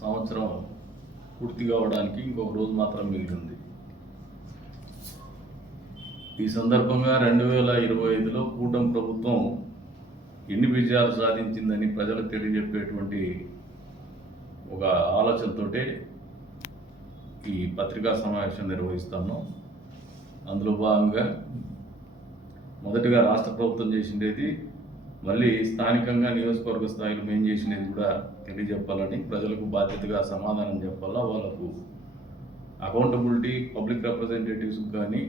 సంవత్సరం పూర్తి కావడానికి ఇంకొక రోజు మాత్రం మిగిలింది. ఈ సందర్భంగా 2025లో కూటమి ప్రభుత్వం ఎన్ని విజయాలు సాధించిందని ప్రజలకు తెలియజెప్పేటువంటి ఒక ఆలోచనతోటే ఈ పత్రికా సమావేశం నిర్వహిస్తాను. అందులో భాగంగా మొదటగా రాష్ట్ర ప్రభుత్వం చేసిండేది, మళ్ళీ స్థానికంగా నియోజకవర్గ స్థాయిలో మేము చేసినది కూడా తెలియజెప్పాలని, ప్రజలకు బాధ్యతగా సమాధానం చెప్పాలా, వాళ్ళకు అకౌంటబిలిటీ పబ్లిక్ రిప్రజెంటేటివ్స్ కానీ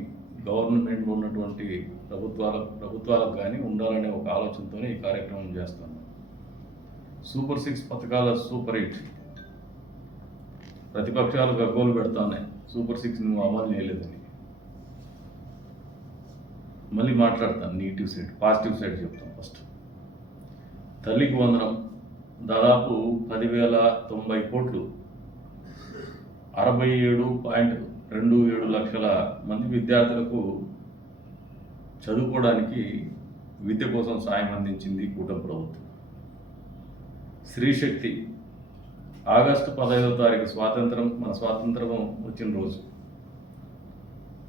గవర్నమెంట్లో ఉన్నటువంటి ప్రభుత్వాలకు కానీ ఉండాలనే ఒక ఆలోచనతోనే ఈ కార్యక్రమం చేస్తున్నాం. సూపర్ 6 పథకాల సూపర్ 8 ప్రతిపక్షాలు గగ్గోలు పెడతాన్నాయి, సూపర్ 6 నువ్వు అమలు చేయలేదని. మళ్ళీ మాట్లాడతాను, నెగిటివ్ సైడ్ పాజిటివ్ సైడ్ చెప్తాను. ఫస్ట్ తల్లికి వందనం దాదాపు 10,090 కోట్లు, 67.27 లక్షల మంది విద్యార్థులకు చదువుకోవడానికి విద్య కోసం సాయం అందించింది కూటమి ప్రభుత్వం. స్త్రీశక్తి ఆగస్టు 15వ తారీఖు మన స్వాతంత్రం వచ్చిన రోజు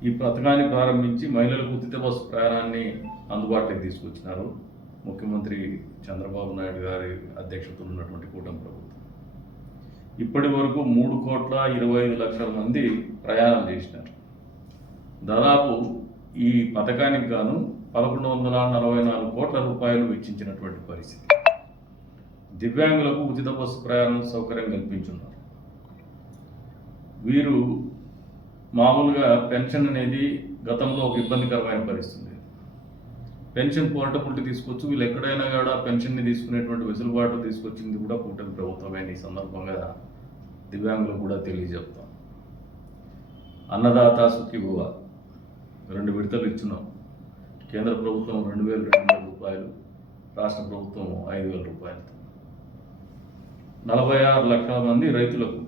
ఈ పథకాన్ని ప్రారంభించి మహిళలకు ఉచిత బస్సు ప్రయాణాన్ని అందుబాటులోకి తీసుకొచ్చినారు ముఖ్యమంత్రి చంద్రబాబు నాయుడు గారి అధ్యక్షతలో ఉన్నటువంటి కూటమి ప్రభుత్వం. ఇప్పటి వరకు 3,25,00,000 మంది ప్రయాణం చేసినారు. దాదాపు ఈ పథకానికి గాను 1,144 కోట్ల రూపాయలు వెచ్చించినటువంటి పరిస్థితి. దివ్యాంగులకు ఉచిత బస్సు ప్రయాణం సౌకర్యం కల్పించున్నారు. వీరు మామూలుగా పెన్షన్ అనేది గతంలో ఒక ఇబ్బందికరమైన పరిస్థితి. పెన్షన్ పోర్టబిలిటీ తీసుకొచ్చు, వీళ్ళు ఎక్కడైనా కూడా పెన్షన్ని తీసుకునేటువంటి వెసులుబాటు తీసుకొచ్చింది కూడా కూటమి ప్రభుత్వమే. ఈ సందర్భంగా దివ్యాంగులకు కూడా తెలియజెప్తాం. అన్నదాత సుఖీభవ 2 విడతలు ఇచ్చినాం. కేంద్ర ప్రభుత్వం 2,200 రూపాయలు, రాష్ట్ర ప్రభుత్వం 5,000 రూపాయలు. 46 లక్షల మంది రైతులకు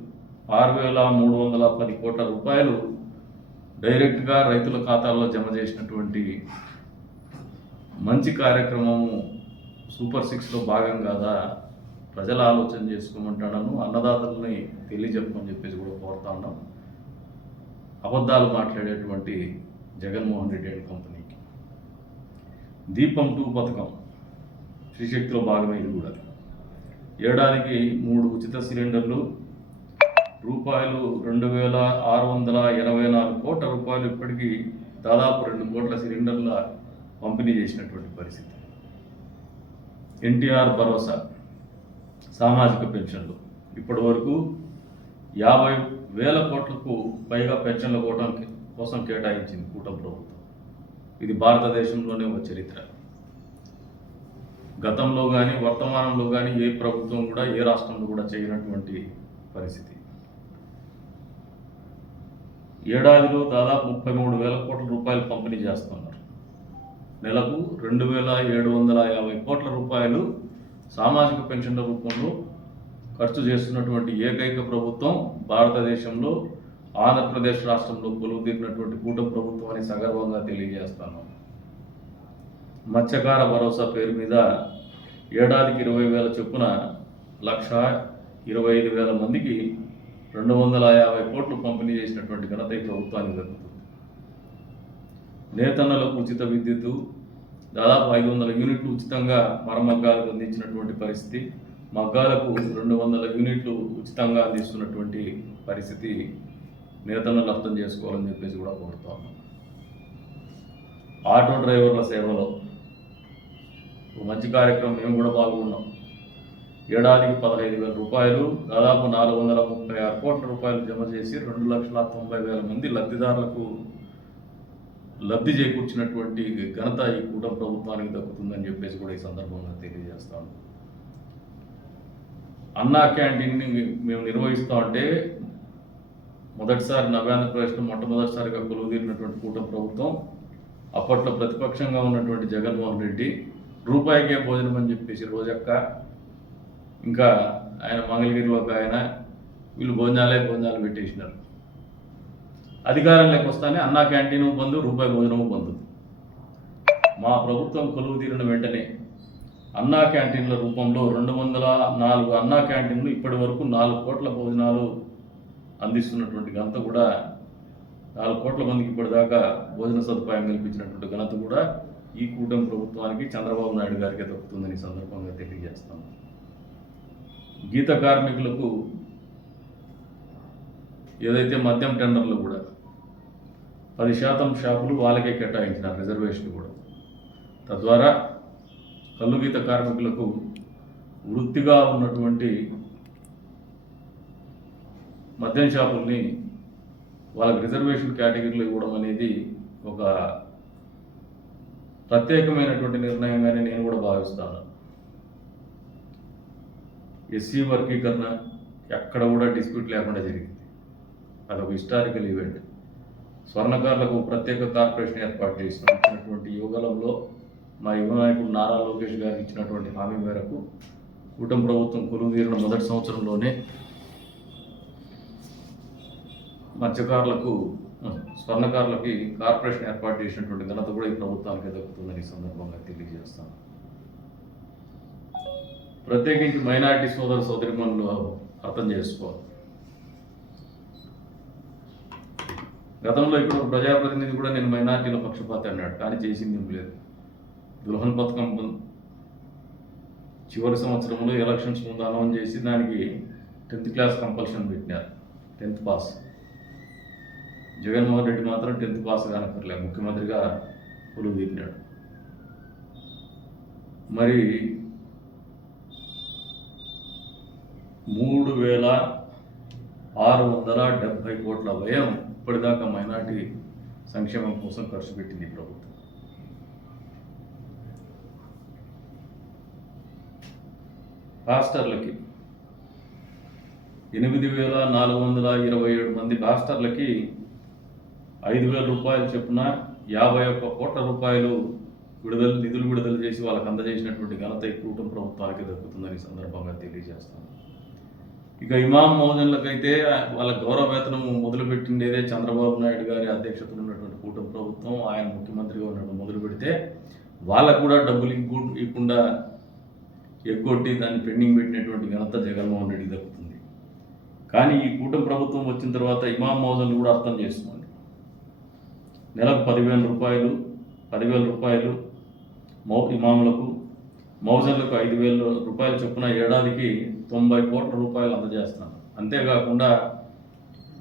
6,310 కోట్ల రూపాయలు డైరెక్ట్గా రైతుల ఖాతాల్లో జమ చేసినటువంటి మంచి కార్యక్రమము సూపర్ 6లో భాగం కాదా? ప్రజలు ఆలోచన చేసుకోమంటాను. అన్నదాతలని తెలియజెప్పమని చెప్పేసి కూడా కోరుతా ఉన్నాం. అబద్ధాలు మాట్లాడేటువంటి జగన్మోహన్ రెడ్డి అండ్ కంపెనీకి దీపం 2 పథకం శ్రీశక్తిలో భాగమే. ఇది కూడా ఏడాదికి 3 ఉచిత సిలిండర్లు, రూపాయలు 2,684 కోట్ల రూపాయలు, ఇప్పటికీ దాదాపు 2 కోట్ల సిలిండర్ల పంపిణీ చేసినటువంటి పరిస్థితి. ఎన్టీఆర్ భరోసా సామాజిక పెన్షన్లు ఇప్పటి వరకు 50,000 కోట్లకు పైగా పెన్షన్ల కోసం కేటాయించింది కూటమి ప్రభుత్వం. ఇది భారతదేశంలోనే ఒక చరిత్ర. గతంలో కానీ వర్తమానంలో కానీ ఏ ప్రభుత్వం కూడా ఏ రాష్ట్రంలో కూడా చేయనటువంటి పరిస్థితి. ఏడాదిలో దాదాపు 33,000 కోట్ల రూపాయలు పంపిణీ చేస్తున్నారు. నెలకు 2,750 కోట్ల రూపాయలు సామాజిక పెన్షన్ల రూపంలో ఖర్చు చేస్తున్నటువంటి ఏకైక ప్రభుత్వం భారతదేశంలో ఆంధ్రప్రదేశ్ రాష్ట్రంలో కొలువుదీరినటువంటి కూటమి ప్రభుత్వం అని సగర్వంగా తెలియజేస్తాను. మత్స్యకార భరోసా పేరు మీద ఏడాదికి 20,000 చొప్పున 1,25,000 మందికి 250 కోట్లు పంపిణీ చేసినటువంటి ఘనత ఈ ప్రభుత్వానికి దక్కుతుంది. నేతన్నలకు ఉచిత విద్యుత్తు దాదాపు 500 యూనిట్లు ఉచితంగా మరమగ్గాలకు అందించినటువంటి పరిస్థితి. మగ్గాలకు 200 యూనిట్లు ఉచితంగా అందిస్తున్నటువంటి పరిస్థితి నేతన్నలు అర్థం చేసుకోవాలని చెప్పేసి కూడా కోరుతాము. ఆటో డ్రైవర్ల సేవలో మంచి కార్యక్రమం మేము కూడా పాల్గొన్నాం. ఏడాదికి 15,000 రూపాయలు, దాదాపు 436 కోట్ల రూపాయలు జమ చేసి 2,90,000 మంది లబ్ధిదారులకు లబ్ధి చేకూర్చినటువంటి ఘనత ఈ కూటమి ప్రభుత్వానికి దక్కుతుందని చెప్పేసి కూడా ఈ సందర్భంగా తెలియజేస్తాను. అన్నా క్యాంటీన్ని మేము నిర్వహిస్తూ ఉంటే మొదటిసారి నవ్యాంధ్రప్రదేశ్లో మొట్టమొదటిసారిగా కొలువుదీరినటువంటి కూటమి ప్రభుత్వం, అప్పట్లో ప్రతిపక్షంగా ఉన్నటువంటి జగన్మోహన్ రెడ్డి రూపాయికే భోజనం అని చెప్పేసి రోజక్క, ఇంకా ఆయన మంగళగిరిలో ఒక ఆయన, వీళ్ళు భోజనాలు పెట్టేసినారు. అధికారంలోకి వస్తానే అన్నా క్యాంటీను బంధు, రూపాయి భోజనము బంధు. మా ప్రభుత్వం కొలువు తీరిన వెంటనే అన్నా క్యాంటీన్ల రూపంలో 204 అన్నా క్యాంటీన్లు ఇప్పటి వరకు 4 కోట్ల భోజనాలు అందిస్తున్నటువంటి ఘనత కూడా 4 కోట్ల మందికి ఇప్పటిదాకా భోజన సదుపాయం కల్పించినటువంటి ఘనత కూడా ఈ కూటమి ప్రభుత్వానికి చంద్రబాబు నాయుడు గారికి దక్కుతుందని సందర్భంగా తెలియజేస్తాం. గీత కార్మికులకు ఏదైతే మద్యం టెండర్లు కూడా 10% షాపులు వాళ్ళకే కేటాయించినారు, రిజర్వేషన్ కూడా. తద్వారా కల్లు గీత కార్మికులకు వృత్తిగా ఉన్నటువంటి మద్యం షాపుల్ని వాళ్ళకి రిజర్వేషన్ కేటగిరీలో ఇవ్వడం అనేది ఒక ప్రత్యేకమైనటువంటి నిర్ణయంగానే నేను కూడా భావిస్తాను. ఎస్సీ వర్గీకరణ ఎక్కడ కూడా డిస్ప్యూట్ లేకుండా జరిగింది. అదొక హిస్టారికల్ ఈవెంట్. స్వర్ణకారులకు ప్రత్యేక కార్పొరేషన్ ఏర్పాటు ఇచ్చినటువంటి యువగలంలో మా యువ నాయకుడు నారా లోకేష్ గారికి ఇచ్చినటువంటి హామీ మేరకు కూటమి ప్రభుత్వం కొలువుదీరిన మొదటి సంవత్సరంలోనే మత్స్యకారులకు, స్వర్ణకారులకి కార్పొరేషన్ ఏర్పాటు చేసినటువంటి ఘనత కూడా ఈ ప్రభుత్వానికి దక్కుతుందని ఈ సందర్భంగా తెలియజేస్తాను. ప్రత్యేకించి మైనారిటీ సోదర సోదరిమణులు అర్థం చేసుకోవాలి. గతంలో ఇక్కడ ఒక ప్రజాప్రతినిధి కూడా నేను మైనారిటీల పక్షపాతి అన్నాడు, కానీ చేసింది ఏం లేదు. దుల్హన్ పథకం చివరి సంవత్సరంలో ఎలక్షన్స్ ముందు అనౌన్స్ చేసి దానికి 10th క్లాస్ కంపల్షన్ పెట్టినారు, 10th పాస్. జగన్మోహన్ రెడ్డి మాత్రం 10th పాస్ కానక్కర్లే, ముఖ్యమంత్రిగా కొలువు తీరినాడు. మరి 3,670 కోట్ల వ్యయం ఇప్పటిదాకా మైనార్టీ సంక్షేమం కోసం ఖర్చు పెట్టింది ప్రభుత్వం. హాస్టర్లకి 8,427 మంది హాస్టర్లకి 5,000 రూపాయలు చొప్పున 51 కోట్ల రూపాయలు నిధులు విడుదల చేసి వాళ్ళకి అందజేసినటువంటి ఘనత ఈ కూటమి ప్రభుత్వానికి దక్కుతుందని సందర్భంగా తెలియజేస్తాను. ఇక ఇమాం మౌజన్లకైతే వాళ్ళ గౌరవ వేతనం మొదలుపెట్టిండేదే చంద్రబాబు నాయుడు గారి అధ్యక్షతలో ఉన్నటువంటి కూటమి ప్రభుత్వం. ఆయన ముఖ్యమంత్రిగా ఉన్నప్పుడు మొదలు పెడితే వాళ్ళకు కూడా డబ్బులు ఇవ్వకుండా ఎగ్గొట్టి దాన్ని పెండింగ్ పెట్టినటువంటి ఘనత జగన్మోహన్ రెడ్డి దక్కుతుంది. కానీ ఈ కూటమి ప్రభుత్వం వచ్చిన తర్వాత ఇమాం మౌజన్లు కూడా అర్థం చేసుకోండి. నెలకు 10,000 రూపాయలు ఇమాములకు, మౌజన్లకు 5,000 రూపాయలు చొప్పున ఏడాదికి 90 కోట్ల రూపాయలు అందజేస్తున్నాను. అంతేకాకుండా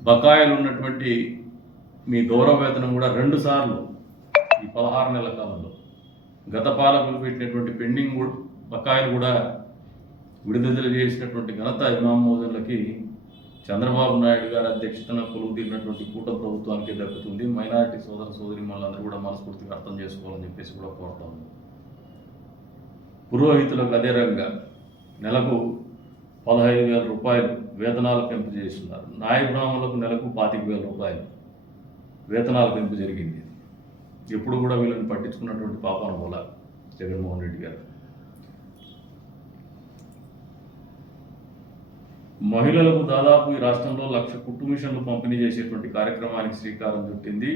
బకాయిలు ఉన్నటువంటి మీ గౌరవ వేతనం కూడా 2 సార్లు ఈ 16 నెలల కాలంలో గత పాలకులు పెట్టినటువంటి పెండింగ్ బకాయిలు కూడా విడుదల చేసినటువంటి ఘనత ఇమాం మౌజన్లకి చంద్రబాబు నాయుడు గారి అధ్యక్షతన కొలువు తీరినటువంటి కూటమి ప్రభుత్వానికి దక్కుతుంది. మైనారిటీ సోదర సోదరీమణులందరూ కూడా మనస్ఫూర్తిగా అర్థం చేసుకోవాలని చెప్పేసి కూడా కోరుతా ఉన్నాం. పురోహితులకు అదే రకంగా నెలకు 15,000 రూపాయలు వేతనాలు పెంపు చేస్తున్నారు. నాయ బ్రాహ్మణులకు నెలకు 25,000 రూపాయలు వేతనాలు పెంపు జరిగింది. ఎప్పుడు కూడా వీళ్ళని పట్టించుకున్నటువంటి పాపాన పోల జగన్మోహన్ రెడ్డి గారు. మహిళలకు దాదాపు ఈ రాష్ట్రంలో 1,00,000 కుట్టు మిషన్లు పంపిణీ చేసేటువంటి కార్యక్రమానికి శ్రీకారం చుట్టింది.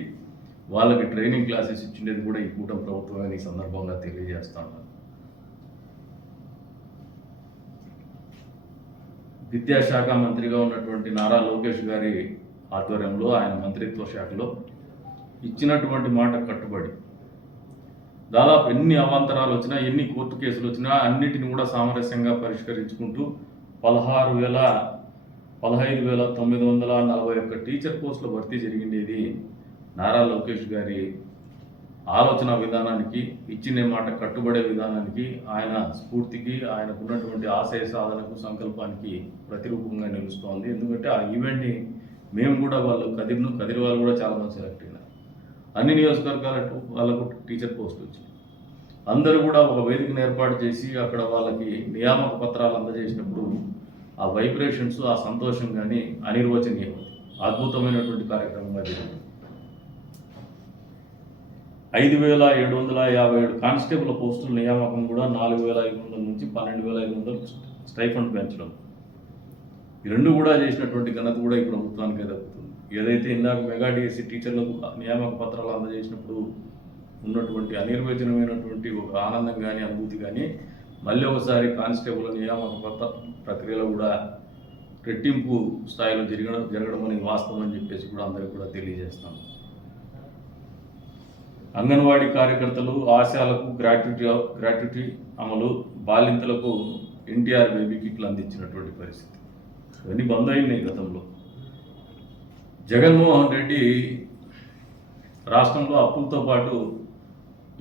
వాళ్ళకి ట్రైనింగ్ క్లాసెస్ ఇచ్చిండేది కూడా ఈ కూటమి ప్రభుత్వం ఈ సందర్భంగా తెలియజేస్తాను. విద్యాశాఖ మంత్రిగా ఉన్నటువంటి నారా లోకేష్ గారి ఆధ్వర్యంలో ఆయన మంత్రిత్వ శాఖలో ఇచ్చినటువంటి మాట కట్టుబడి దాదాపు ఎన్ని అవాంతరాలు వచ్చినా, ఎన్ని కోర్టు కేసులు వచ్చినా అన్నిటిని కూడా సామరస్యంగా పరిష్కరించుకుంటూ 15,941 టీచర్ పోస్టుల భర్తీ జరిగిండేది నారా లోకేష్ గారి ఆలోచన విధానానికి, ఇచ్చిన మాట కట్టుబడే విధానానికి, ఆయన స్ఫూర్తికి, ఆయనకున్నటువంటి ఆశయ సాధనకు, సంకల్పానికి ప్రతిరూపంగా నిలుస్తోంది. ఎందుకంటే ఆ ఈవెంట్ని మేము కూడా కదిరి వాళ్ళు కూడా చాలామంది సెలెక్ట్ అయినారు. అన్ని నియోజకవర్గాలకు వాళ్ళకు టీచర్ పోస్టులు వచ్చినాయి. అందరూ కూడా ఒక వేదికను ఏర్పాటు చేసి అక్కడ వాళ్ళకి నియామక పత్రాలు అందజేసినప్పుడు ఆ వైబ్రేషన్స్, ఆ సంతోషం కానీ అనిర్వచనీయం. అద్భుతమైనటువంటి కార్యక్రమంగా జరిగింది. 5,757 కానిస్టేబుల్ పోస్టుల నియామకం కూడా 4,500 నుంచి 12,500 స్టైఫండ్ పెంచడం, ఈ రెండు కూడా చేసినటువంటి ఘనత కూడా ఈ ప్రభుత్వానికి దక్కుతుంది. ఏదైతే ఇందాక మెగా డిఎస్సి టీచర్లకు నియామక పత్రాలు అందజేసినప్పుడు ఉన్నటువంటి అనిర్వచనమైనటువంటి ఒక ఆనందం కానీ, అనుభూతి కానీ మళ్ళీ ఒకసారి కానిస్టేబుల్ నియామక కొత్త ప్రక్రియలో కూడా రెట్టింపు స్థాయిలో జరగడం అనేది వాస్తవం అని చెప్పేసి కూడా అందరికీ కూడా తెలియజేస్తాను. అంగన్వాడీ కార్యకర్తలు ఆశాలకు గ్రాట్యుటీ అమలు, బాలింతలకు ఎన్టీఆర్ బేబీ కిట్లు అందించినటువంటి పరిస్థితి ఇవన్నీ బంద్ అయినాయి గతంలో. జగన్మోహన్ రెడ్డి రాష్ట్రంలో అప్పులతో పాటు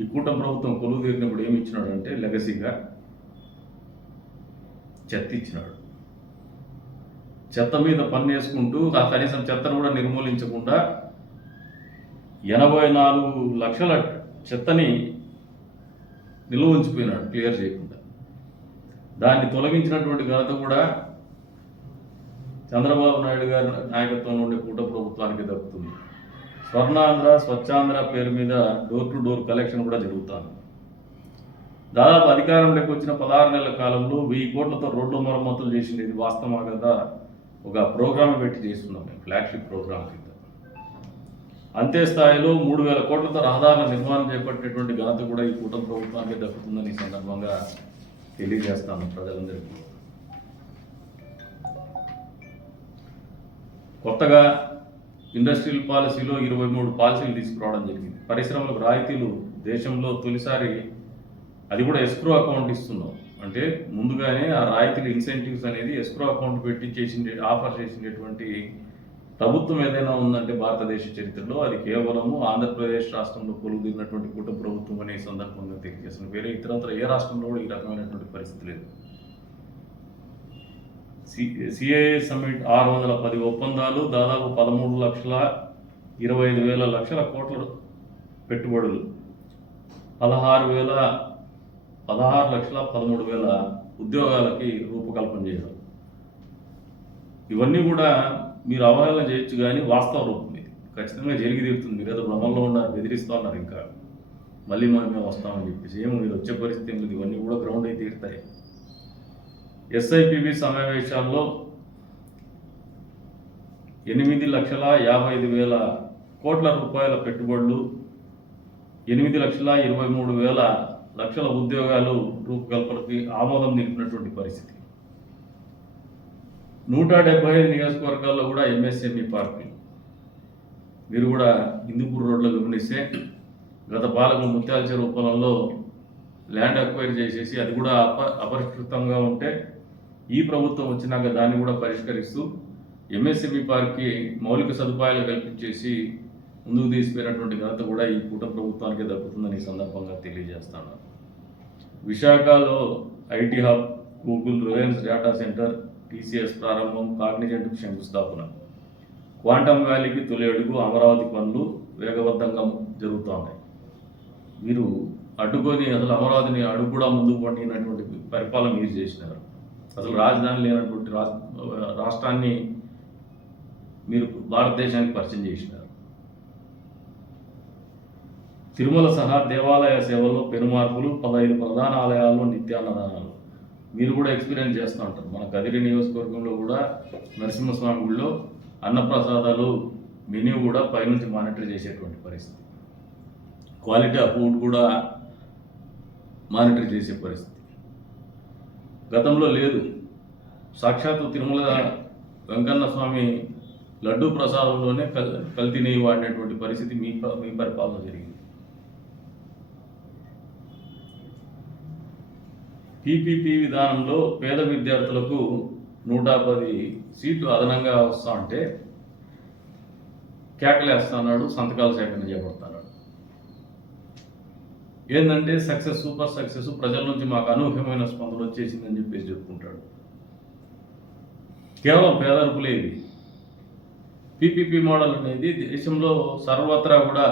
ఈ కూటమి ప్రభుత్వం కొలువు తీరినప్పుడు ఏమి ఇచ్చినాడంటే లెగసీగా చెత్త ఇచ్చినాడు. చెత్త మీద పన్ను వేసుకుంటూ ఆ కనీసం చెత్తను కూడా నిర్మూలించకుండా 84 లక్షల చెత్తని నిలువ ఉంచిపోయినాడు క్లియర్ చేయకుండా. దాన్ని తొలగించినటువంటి ఘనత కూడా చంద్రబాబు నాయుడు గారి నాయకత్వంలో ఉండే కూటమి ప్రభుత్వానికి దక్కుతుంది. స్వర్ణాంధ్ర, స్వచ్ఛాంధ్ర పేరు మీద డోర్ టు డోర్ కలెక్షన్ కూడా జరుగుతుంది. దాదాపు అధికారంలోకి వచ్చిన 16 నెలల కాలంలో 1000 కోట్లతో రోడ్లు మరమ్మతులు చేసింది. ఇది వాస్తవమా కదా? ఒక ప్రోగ్రామ్ పెట్టి చేస్తున్నాం మేము, ఫ్లాగ్షిప్ ప్రోగ్రామ్ కింద. అంతే స్థాయిలో 3000 కోట్లతో రహదారుల నిర్మాణం చేపట్టినటువంటి ఘనత కూడా ఈ కూటమి ప్రభుత్వానికి దక్కుతుందని ఈ సందర్భంగా తెలియజేస్తాను ప్రజలందరికీ. కొత్తగా ఇండస్ట్రియల్ పాలసీలో 23 పాలసీలు తీసుకురావడం జరిగింది. పరిశ్రమలకు రాయితీలు దేశంలో తొలిసారి, అది కూడా ఎస్క్రో అకౌంట్ ఇస్తున్నాం. అంటే ముందుగానే ఆ రాయితీలు ఇన్సెంటివ్స్ అనేది ఎస్క్రో అకౌంట్ పెట్టి ఆఫర్ చేసినటువంటి ప్రభుత్వం ఏదైనా ఉందంటే భారతదేశ చరిత్రలో అది కేవలము ఆంధ్రప్రదేశ్ రాష్ట్రంలో కొలువుదీరినటువంటి కూటమి ప్రభుత్వం అనే సందర్భంగా తెలియజేస్తుంది. వేరే ఇతరత్ర ఏ రాష్ట్రంలో కూడా ఈ రకమైనటువంటి పరిస్థితి లేదు. సిఐఏ సమ్మిట్ 610 ఒప్పందాలు, దాదాపు 13,25,000 కోట్ల పెట్టుబడులు, 16,13,000 ఉద్యోగాలకి రూపకల్పన చేయడం. ఇవన్నీ కూడా మీరు అవహేళన చేయొచ్చు కానీ వాస్తవ రూపం ఇది ఖచ్చితంగా జరిగి తీరుతుంది. మీరు ఏదో భ్రమంలో ఉన్నారు, బెదిరిస్తూ ఉన్నారు, ఇంకా మళ్ళీ మేము వస్తామని చెప్పేసి ఏమో మీరు వచ్చే పరిస్థితి ఏం లేదు. ఇవన్నీ కూడా గ్రౌండ్ అయితే తీరుతాయి. SIPB సమావేశాల్లో 8,55,000 కోట్ల రూపాయల పెట్టుబడులు, 8,23,000 ఉద్యోగాలు రూపకల్పనకి ఆమోదం నిలిపినటువంటి పరిస్థితి. 175 నియోజకవర్గాల్లో కూడా MSME పార్కులు. మీరు కూడా హిందూపూర్ రోడ్లో గమనిస్తే గత పాలకులు ముత్యాల చెరువు పొలంలో ల్యాండ్ అక్వైర్ చేసేసి అది కూడా అపరిష్కృతంగా ఉంటే ఈ ప్రభుత్వం వచ్చినాక దాన్ని కూడా పరిష్కరిస్తూ MSME పార్క్కి మౌలిక సదుపాయాలు కల్పించేసి ముందుకు తీసుకుపోయినటువంటి ఘనత కూడా ఈ కూటమి ప్రభుత్వానికి దక్కుతుందని ఈ సందర్భంగా తెలియజేస్తాను. విశాఖలో IT hub, Google, Reliance data centre, TCS ప్రారంభం, కాగ్నిజెంట్కు శంకుస్థాపన, క్వాంటమ్ వ్యాలీకి తొలి అడుగు, అమరావతి పనులు వేగవంతంగా జరుగుతున్నాయి. మీరు అడ్డుకొని అసలు అమరావతిని అడుగు కూడా ముందుకు పండినటువంటి పరిపాలన మీరు చేసినారు. అసలు రాజధాని లేనటువంటి రాష్ట్రాన్ని మీరు భారతదేశానికి పరిచయం చేసినారు. తిరుమల సహా దేవాలయ సేవల్లో పెనుమార్పులు, 15 ప్రధాన ఆలయాల్లో నిత్యాన్నదానాలు. మీరు కూడా ఎక్స్పీరియన్స్ చేస్తూ ఉంటారు. మన కదిరి నియోజకవర్గంలో కూడా నరసింహస్వామి గుడిలో అన్నప్రసాదాలు మెనూ కూడా పైనుంచి మానిటర్ చేసేటువంటి పరిస్థితి. క్వాలిటీ ఆఫ్ ఫుడ్ కూడా మానిటర్ చేసే పరిస్థితి గతంలో లేదు. సాక్షాత్తు తిరుమల వెంకన్న స్వామి లడ్డూ ప్రసాదంలోనే కల్తీ నెయ్యి వాడినటువంటి పరిస్థితి మీ పరిపాలన జరిగింది. PPP విధానంలో పేద విద్యార్థులకు 110 సీట్లు అదనంగా వస్తా అంటే కేకలేస్తున్నాడు, సంతకాల సేకరణ చేపడుతున్నాడు. ఏంటంటే సక్సెస్, సూపర్ సక్సెస్, ప్రజల నుంచి మాకు అనూహ్యమైన స్పందన వచ్చేసిందని చెప్పేసి చెప్పుకుంటాడు. కేవలం పేదరుకులే ఇది. PPP మోడల్ అనేది దేశంలో సర్వత్రా కూడా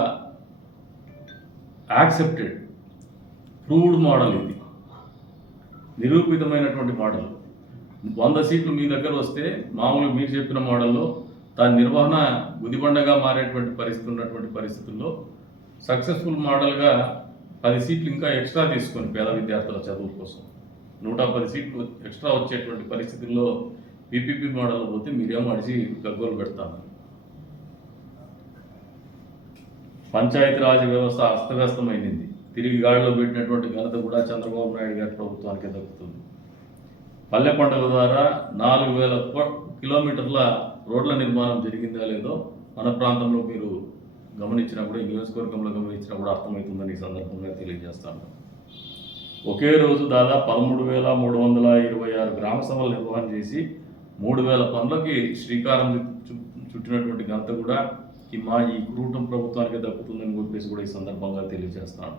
యాక్సెప్టెడ్, ప్రూవ్డ్ మోడల్. ఇది నిరూపితమైనటువంటి మోడల్. 100 సీట్లు మీ దగ్గర వస్తే మామూలుగా మీరు చెప్పిన మోడల్లో దాని నిర్వహణ గుదిబండగా మారేటువంటి పరిస్థితి ఉన్నటువంటి పరిస్థితుల్లో సక్సెస్ఫుల్ మోడల్గా 10 సీట్లు ఇంకా ఎక్స్ట్రా తీసుకొని పేద విద్యార్థుల చదువు కోసం 110 సీట్లు ఎక్స్ట్రా వచ్చేటువంటి పరిస్థితుల్లో PPP మోడల్ పోతే మీరేమో అడిచి గగ్గోలు పెడతాను. పంచాయతీరాజ్ వ్యవస్థ అస్తవ్యస్తమైంది. తిరిగి గాడిలో పెట్టినటువంటి ఘనత కూడా చంద్రబాబు నాయుడు గారి ప్రభుత్వానికి దక్కుతుంది. పల్లె పండుగ ద్వారా 4000 కిలోమీటర్ల రోడ్ల నిర్మాణం జరిగిందా లేదో మన ప్రాంతంలో మీరు గమనించినా కూడా, ఈ నియోజకవర్గంలో గమనించినా కూడా అర్థమవుతుందని ఈ సందర్భంగా తెలియజేస్తాను. ఒకే రోజు దాదాపు 13,326 గ్రామ సభలు నిర్వహణ చేసి 3,000 పనులకి శ్రీకారం చుట్టినటువంటి ఘనత కూడా ఈ కూటమి ప్రభుత్వానికి దక్కుతుందని చెప్పేసి కూడా ఈ సందర్భంగా తెలియజేస్తాను.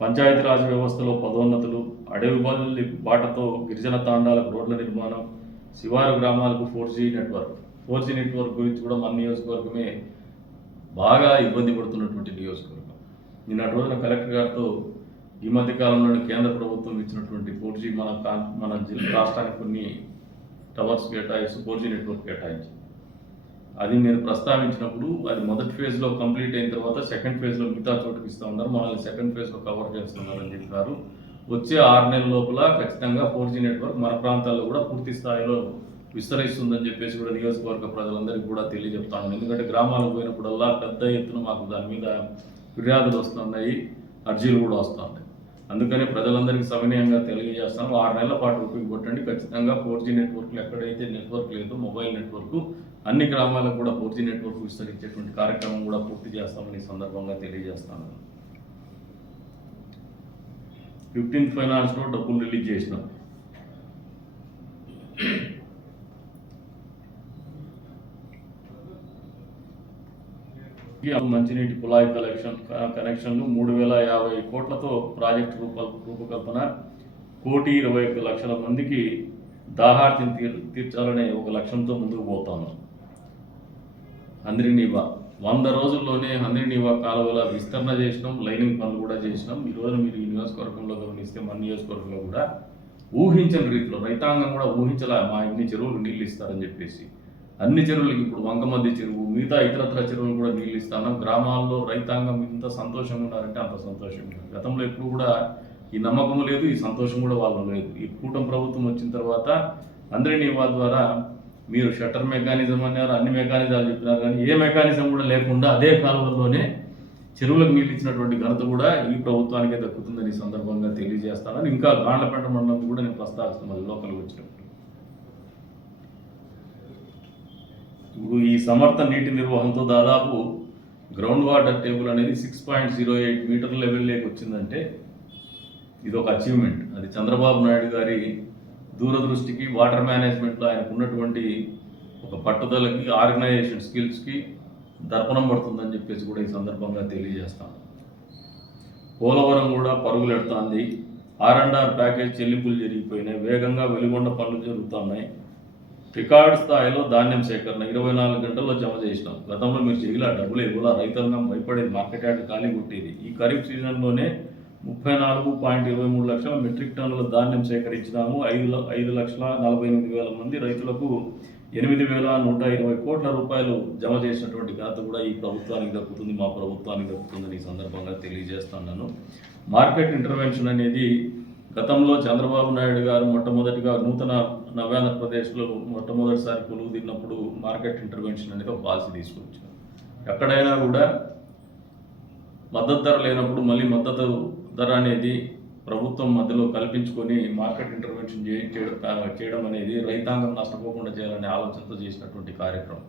పంచాయతీరాజ్ వ్యవస్థలో పదోన్నతులు, అడవి బల్లి బాటతో గిరిజన తాండాలకు రోడ్ల నిర్మాణం, శివారు గ్రామాలకు 4G నెట్వర్క్. 4G నెట్వర్క్ గురించి కూడా మన నియోజకవర్గమే బాగా ఇబ్బంది పడుతున్నటువంటి నియోజకవర్గం. నిన్నటి రోజున కలెక్టర్ గారితో ఈ మధ్య కాలంలో కేంద్ర ప్రభుత్వం ఇచ్చినటువంటి 4G మన రాష్ట్రానికి కొన్ని టవర్స్ కేటాయిస్తూ 4G నెట్వర్క్ కేటాయించి, అది నేను ప్రస్తావించినప్పుడు అది మొదటి ఫేజ్లో కంప్లీట్ అయిన తర్వాత సెకండ్ ఫేజ్లో మిగతా చోటుకి ఇస్తూ ఉన్నారు, మనల్ని సెకండ్ ఫేజ్లో కవర్ చేస్తున్నారని చెప్పినారు. వచ్చే 6 నెలల లోపల ఖచ్చితంగా 4G నెట్వర్క్ మన ప్రాంతాల్లో కూడా పూర్తి స్థాయిలో విస్తరిస్తుందని చెప్పేసి కూడా నియోజకవర్గ ప్రజలందరికీ కూడా తెలియజెప్తాను. ఎందుకంటే గ్రామాలకు పోయినప్పుడల్లా పెద్ద ఎత్తున మాకు దాని మీద ఫిర్యాదులు వస్తున్నాయి, అర్జీలు కూడా వస్తున్నాయి. అందుకని ప్రజలందరికీ సవినయంగా తెలియజేస్తాను, 6 నెలల పాటు ఉపయోగ కొట్టండి. ఖచ్చితంగా 4G నెట్వర్క్లు ఎక్కడైతే నెట్వర్క్ లేదో మొబైల్ నెట్వర్క్ అన్ని గ్రామాలకు కూడా 4G నెట్వర్క్ విస్తరించేటువంటి కార్యక్రమం కూడా పూర్తి చేస్తామని ఈ సందర్భంగా తెలియజేస్తాను. 15th ఫైనాన్స్లో డబ్బులు రిలీజ్ చేసినాం. మంచినీటి కుళాయి కనెక్షన్లు 3,050 కోట్లతో ప్రాజెక్టు రూపకల్పన, 1,21,00,000 మందికి దాహార్తిని తీర్చాలనే ఒక లక్ష్యంతో ముందుకు పోతాను. హంద్రీనీవా 100 రోజుల్లోనే హంద్రీనీవా కాలువల విస్తరణ చేసినాం, లైనింగ్ పనులు కూడా చేసినాం. ఈరోజు మీరు ఈ నియోజకవర్గంలో గమనిస్తే మన నియోజకవర్గంలో కూడా ఊహించని రీతిలో రైతాంగం కూడా ఊహించలే మా ఇన్ని చెరువులు నీళ్ళు ఇస్తారని చెప్పేసి. అన్ని చెరువులకి ఇప్పుడు వంకమద్ది చెరువు, మిగతా ఇతరత్ర చెరువులు కూడా నీళ్ళు ఇస్తాను. గ్రామాల్లో రైతాంగం ఇంత సంతోషంగా ఉన్నారంటే అంత సంతోషంగా ఉన్నారు. గతంలో ఎప్పుడు కూడా ఈ నమ్మకం లేదు, ఈ సంతోషం కూడా వాళ్ళు లేదు. ఈ కూటమి ప్రభుత్వం వచ్చిన తర్వాత హంద్రీనీవా ద్వారా మీరు షట్టర్ మెకానిజం అన్నారు, అన్ని మెకానిజాలు చెప్పినారు, కానీ ఏ మెకానిజం కూడా లేకుండా అదే కాలువల్లోనే చెరువులకు నీళ్ళు ఇచ్చినటువంటి ఘనత కూడా ఈ ప్రభుత్వానికే దక్కుతుందని ఈ సందర్భంగా తెలియజేస్తానని. ఇంకా గాండ్లపేట మండలం కూడా నేను ప్రస్తావిస్తున్నాను లోకల్కి వచ్చినప్పుడు. ఇప్పుడు ఈ సమర్థ నీటి నిర్వహణతో దాదాపు గ్రౌండ్ వాటర్ టేబుల్ అనేది 6.08 మీటర్ లెవెల్లోకి వచ్చిందంటే ఇది ఒక అచీవ్మెంట్. అది చంద్రబాబు నాయుడు గారి దూరదృష్టికి, వాటర్ మేనేజ్మెంట్లో ఆయనకు ఉన్నటువంటి ఒక పట్టుదలకి, ఆర్గనైజేషన్ స్కిల్స్కి దర్పణం పడుతుందని చెప్పేసి కూడా ఈ సందర్భంగా తెలియజేస్తాను. పోలవరం కూడా పరుగులెడుతోంది. R&R ప్యాకేజ్ చెల్లింపులు జరిగిపోయినాయి, వేగంగా వెలుగొండ పనులు జరుగుతున్నాయి. రికార్డు స్థాయిలో ధాన్యం సేకరణ 24 గంటల్లో జమ చేసినాం. గతంలో మీరు చేయలా, డబ్బులు ఇవ్వాలా, రైతాంగం భయపడేది, మార్కెట్ యార్డ్ ఖాళీ కొట్టేది. ఈ ఖరీఫ్ సీజన్లోనే 34.23 లక్షల మెట్రిక్ టన్నుల ధాన్యం సేకరించినాము. 5,48,000 మంది రైతులకు 8,120 కోట్ల రూపాయలు జమ చేసినటువంటి ఘనత కూడా ఈ ప్రభుత్వానికి దక్కుతుంది, మా ప్రభుత్వానికి దక్కుతుందని ఈ సందర్భంగా తెలియజేస్తున్నాను. మార్కెట్ ఇంటర్వెన్షన్ అనేది గతంలో చంద్రబాబు నాయుడు గారు మొట్టమొదటిగా నూతన నవ్యాంధ్రప్రదేశ్లో మొట్టమొదటిసారి కొలువు తిన్నప్పుడు మార్కెట్ ఇంటర్వెన్షన్ అనేది ఒక పాలసీ తీసుకొచ్చారు. ఎక్కడైనా కూడా మద్దతు ధర లేనప్పుడు మళ్ళీ మద్దతు ధర అనేది ప్రభుత్వం మధ్యలో కల్పించుకొని మార్కెట్ ఇంటర్వెన్షన్ చేయడం అనేది రైతాంగం నష్టపోకుండా చేయాలనే ఆలోచనతో చేసినటువంటి కార్యక్రమం.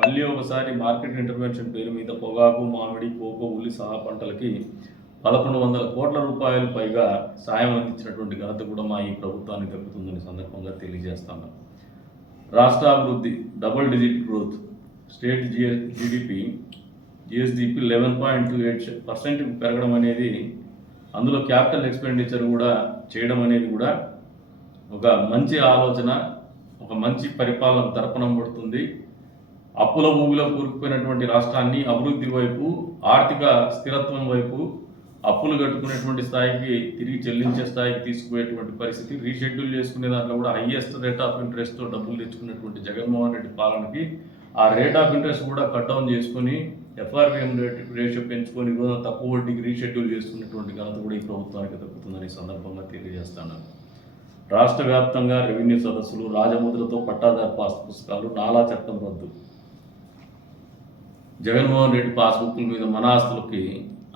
మళ్ళీ ఒకసారి మార్కెట్ ఇంటర్వెన్షన్ పేరు మీద పొగాకు, మామిడి, కోకో, ఉల్లి సహా పంటలకి 1,100 కోట్ల రూపాయలు పైగా సాయం అందించినటువంటి ఘనత కూడా మా ఈ ప్రభుత్వానికి దక్కుతుందని సందర్భంగా తెలియజేస్తాను. రాష్ట్రాభివృద్ధి double digit growth, state GDP GSDP 11.28% పెరగడం అనేది, అందులో క్యాపిటల్ ఎక్స్పెండిచర్ కూడా చేయడం అనేది కూడా ఒక మంచి ఆలోచన, ఒక మంచి పరిపాలన దర్పణం పడుతుంది. అప్పుల ఊబిలో కూరుకుపోయినటువంటి రాష్ట్రాన్ని అభివృద్ధి వైపు, ఆర్థిక స్థిరత్వం వైపు, అప్పులు కట్టుకునేటువంటి స్థాయికి, తిరిగి చెల్లించే స్థాయికి తీసుకుపోయేటువంటి పరిస్థితి, రీషెడ్యూల్ చేసుకునే దాంట్లో కూడా హైయెస్ట్ రేట్ ఆఫ్ ఇంట్రెస్ట్తో డబ్బులు తెచ్చుకునేటువంటి జగన్మోహన్ రెడ్డి పాలనకి ఆ రేట్ ఆఫ్ ఇంట్రెస్ట్ కూడా కట్ డౌన్ చేసుకొని FRVM రేషియో పెంచుకొని తక్కువ వడ్డీకి రీషెడ్యూల్ చేసుకునేటువంటి ఘనత కూడా ఈ ప్రభుత్వానికి దక్కుతుందని సందర్భంగా తెలియజేస్తాను. రాష్ట్ర వ్యాప్తంగా రెవెన్యూ సదస్సులు, రాజముద్రతో పట్టాదారు పాస్ పుస్తకాలు, నాలా చట్టం రద్దు, జగన్మోహన్ రెడ్డి పాస్బుక్ల మీద మన ఆస్తులకి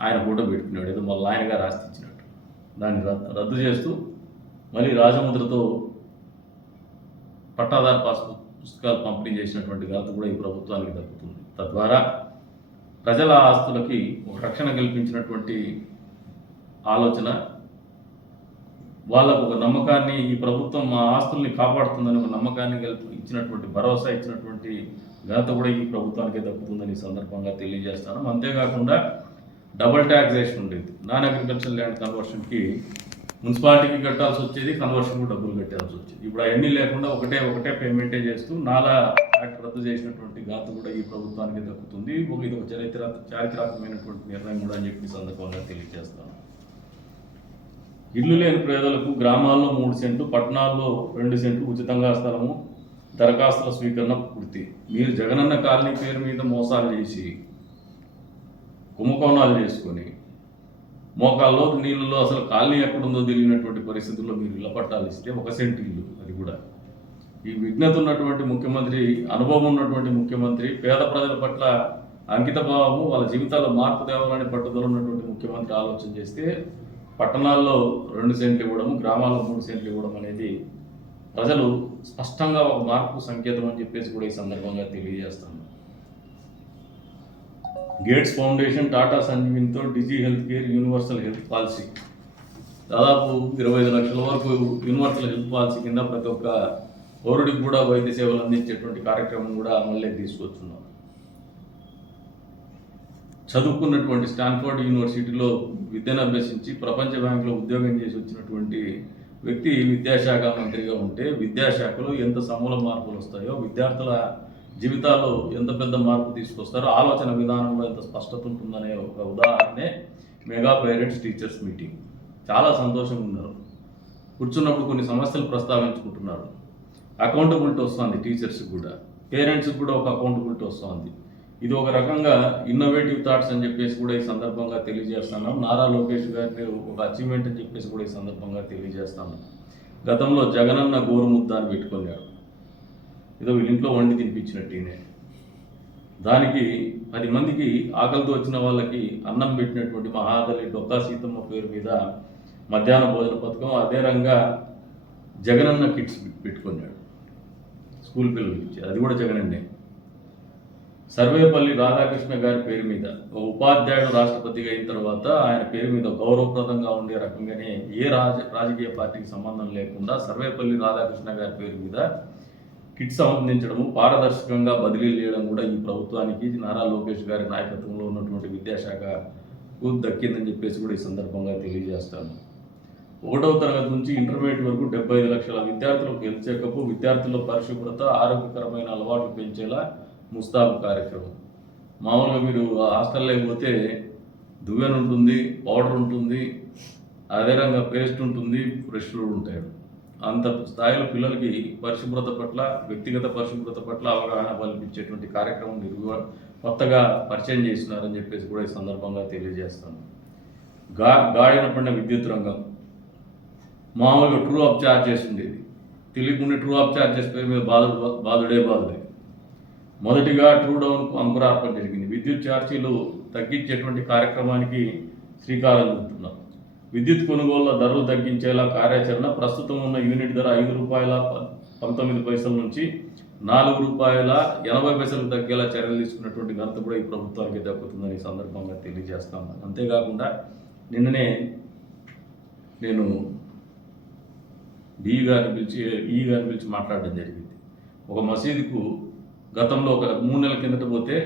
ఆయన ఫోటో పెట్టుకున్నాడు, ఏదో మళ్ళీ ఆయనగా రాసి ఇచ్చినట్టు. దాన్ని రద్దు చేస్తూ మళ్ళీ రాజముద్రతో పట్టాదారు పాస్ పుస్తకాలు పంపిణీ చేసినటువంటి ఘనత కూడా ఈ ప్రభుత్వానికి దక్కుతుంది. తద్వారా ప్రజల ఆస్తులకి ఒక రక్షణ కల్పించినటువంటి ఆలోచన, వాళ్ళకు ఒక నమ్మకాన్ని, ఈ ప్రభుత్వం మా ఆస్తుల్ని కాపాడుతుందని ఒక నమ్మకాన్ని ఇచ్చినటువంటి, భరోసా ఇచ్చినటువంటి ఘనత కూడా ఈ ప్రభుత్వానికే దక్కుతుందని ఈ సందర్భంగా తెలియజేస్తాను. అంతేకాకుండా డబుల్ ట్యాక్సేషన్ ఉండేది. నాన్ అగ్రికల్చర్ ల్యాండ్ కన్వర్షన్కి మున్సిపాలిటీకి కట్టాల్సి వచ్చేది, కన్వర్షన్కు డబ్బులు కట్టాల్సి వచ్చేది. ఇప్పుడు అవన్నీ లేకుండా ఒకటే పేమెంటే చేస్తూ నాలా యాక్ట్ రద్దు చేసినటువంటి ఘనత కూడా ఈ ప్రభుత్వానికి దక్కుతుంది. ఇది ఒక చారిత్రాత్మకమైనటువంటి నిర్ణయం కూడా అని చెప్పి సందర్భంగా తెలియజేస్తాను. ఇల్లు లేని పేదలకు గ్రామాల్లో 3 సెంట్లు, పట్టణాల్లో 2 సెంట్లు ఉచితంగా స్థలము, దరఖాస్తుల స్వీకరణ పూర్తి. మీరు జగనన్న కాలనీ పేరు మీద మోసాలు చేసి, కుంభకోణాలు చేసుకొని, మోకాల్లో నీళ్ళలో అసలు కాలనీ ఎక్కడుందో తెలియనటువంటి పరిస్థితుల్లో మీరు ఇళ్ల పట్టాలు ఇస్తే 1 సెంటు ఇల్లు, అది కూడా ఈ విజ్ఞత ఉన్నటువంటి ముఖ్యమంత్రి, అనుభవం ఉన్నటువంటి ముఖ్యమంత్రి, పేద ప్రజల పట్ల అంకిత భావము, వాళ్ళ జీవితాల్లో మార్పు తేవాలని పట్టుదల ఉన్నటువంటి ముఖ్యమంత్రి ఆలోచన చేస్తే పట్టణాల్లో 2 సెంట్లు ఇవ్వడము, గ్రామాల్లో 3 సెంట్లు ఇవ్వడం అనేది ప్రజలు స్పష్టంగా ఒక మార్పు సంకేతం అని చెప్పేసి కూడా ఈ సందర్భంగా తెలియజేస్తాను. గేట్స్ ఫౌండేషన్, టాటా సంజీవినితో digi health care, universal health policy, దాదాపు 25 లక్షల వరకు యూనివర్సల్ హెల్త్ పాలసీ కింద ప్రతి ఒక్క పౌరుడికి కూడా వైద్య సేవలు అందించేటువంటి కార్యక్రమం కూడా అమల్లోకి తీసుకొస్తున్నాం. చదువుకున్నటువంటి స్టాన్ఫోర్డ్ యూనివర్సిటీలో విద్యను అభ్యసించి ప్రపంచ బ్యాంకులో ఉద్యోగం చేసి వచ్చినటువంటి వ్యక్తి విద్యాశాఖ మంత్రిగా ఉంటే విద్యాశాఖలో ఎంత సమూల మార్పులు వస్తాయో, విద్యార్థుల జీవితాల్లో ఎంత పెద్ద మార్పు తీసుకొస్తారో, ఆలోచన విధానంలో ఎంత స్పష్టత ఉంటుందనే ఒక ఉదాహరణే మెగా పేరెంట్స్ టీచర్స్ మీటింగ్. చాలా సంతోషంగా ఉన్నారు. కూర్చున్నప్పుడు కొన్ని సమస్యలు ప్రస్తావించుకుంటున్నారు. అకౌంటబిలిటీ వస్తుంది టీచర్స్కి కూడా, పేరెంట్స్కి కూడా ఒక అకౌంటబిలిటీ వస్తుంది. ఇది ఒక రకంగా ఇన్నోవేటివ్ థాట్స్ అని చెప్పేసి కూడా ఈ సందర్భంగా తెలియజేస్తున్నాం. నారా లోకేష్ గారిని ఒక అచీవ్మెంట్ అని చెప్పేసి కూడా ఈ సందర్భంగా తెలియజేస్తాను. గతంలో జగనన్న గోరుముద్ద అని పెట్టుకున్నాడు, ఏదో ఇంట్లో వండి తినిపించినట్టునే. దానికి 10 మందికి ఆకలితో వచ్చిన వాళ్ళకి అన్నం పెట్టినటువంటి మహాదలి డొక్కా సీతమ్మ పేరు మీద మధ్యాహ్న భోజన పథకం, అదే రంగా జగనన్న కిట్స్ పెట్టుకున్నాడు స్కూల్ పిల్లలకి ఇచ్చి, అది కూడా జగనన్నే. సర్వేపల్లి రాధాకృష్ణ గారి పేరు మీద ఒక ఉపాధ్యాయుడు రాష్ట్రపతిగా అయిన తర్వాత ఆయన పేరు మీద గౌరవప్రదంగా ఉండే రకంగానే ఏ రాజకీయ పార్టీకి సంబంధం లేకుండా సర్వేపల్లి రాధాకృష్ణ గారి పేరు మీద కిట్స్ అందించడము, పారదర్శకంగా బదిలీలు చేయడం కూడా ఈ ప్రభుత్వానికి, నారా లోకేష్ గారి నాయకత్వంలో ఉన్నటువంటి విద్యాశాఖకు దక్కిందని చెప్పేసి కూడా ఈ సందర్భంగా తెలియజేస్తాను. 1వ తరగతి నుంచి ఇంటర్మీడియట్ వరకు 75 లక్షల విద్యార్థులకు హెల్త్ చెకప్, విద్యార్థుల్లో పరిశుభ్రత, ఆరోగ్యకరమైన అలవాట్లు పెంచేలా ముస్తాబు కార్యక్రమం. మామూలుగా మీరు హాస్టల్లో పోతే దువ్వెన ఉంటుంది, పౌడర్ ఉంటుంది, అదే రంగా పేస్ట్ ఉంటుంది, బ్రష్లు ఉంటాయి. అంత స్థాయిలో పిల్లలకి పరిశుభ్రత పట్ల, వ్యక్తిగత పరిశుభ్రత పట్ల అవగాహన కల్పించేటువంటి కార్యక్రమం కొత్తగా పరిచయం చేస్తున్నారని చెప్పేసి కూడా ఈ సందర్భంగా తెలియజేస్తాను. గాడిన పడిన విద్యుత్ రంగం, మామూలుగా ట్రూ అప్ ఛార్జెస్ ఉండేది, తెలియకుండా ట్రూ అప్ ఛార్జెస్ పేరు మీద బాధుడే. మొదటిగా ట్రూ డౌన్కు అంకురార్పణ జరిగింది. విద్యుత్ ఛార్జీలు తగ్గించేటువంటి కార్యక్రమానికి శ్రీకారం చుడుతున్నారు. విద్యుత్ కొనుగోళ్ల ధరలు తగ్గించేలా కార్యాచరణ, ప్రస్తుతం ఉన్న యూనిట్ ధర ₹5.19 నుంచి ₹4.80 తగ్గేలా చర్యలు తీసుకున్నటువంటి ఘనత కూడా ఈ ప్రభుత్వానికి దక్కుతుందని ఈ సందర్భంగా తెలియజేస్తాను. అంతేకాకుండా నిన్ననే నేను ఈ గారిని పిలిచి మాట్లాడడం జరిగింది. ఒక మసీదుకు గతంలో ఒక 3 నెలల కిందట పోతే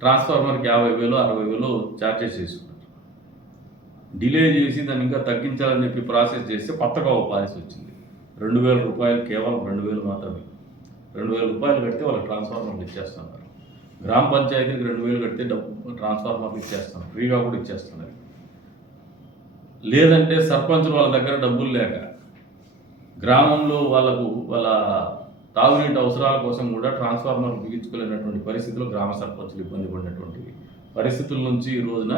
ట్రాన్స్ఫార్మర్కి 50,000, 60,000 ఛార్జెస్ చేస్తున్నారు. డిలే చేసి దాన్ని ఇంకా తగ్గించాలని చెప్పి ప్రాసెస్ చేస్తే కొత్తగా ఒక పాలసీ వచ్చింది. ₹2,000, కేవలం 2,000 మాత్రమే. ₹2,000 కడితే వాళ్ళకి ట్రాన్స్ఫార్మర్లు ఇచ్చేస్తున్నారు. గ్రామ పంచాయతీకి 2,000 కడితే ట్రాన్స్ఫార్మర్లు ఇచ్చేస్తున్నారు, ఫ్రీగా కూడా ఇచ్చేస్తున్నారు. లేదంటే సర్పంచులు వాళ్ళ దగ్గర డబ్బులు లేక గ్రామంలో వాళ్ళ తాగునీటి అవసరాల కోసం కూడా ట్రాన్స్ఫార్మర్లు బిగించుకోలేనటువంటి పరిస్థితుల్లో గ్రామ సర్పంచులు ఇబ్బంది పడినటువంటి పరిస్థితుల నుంచి ఈ రోజున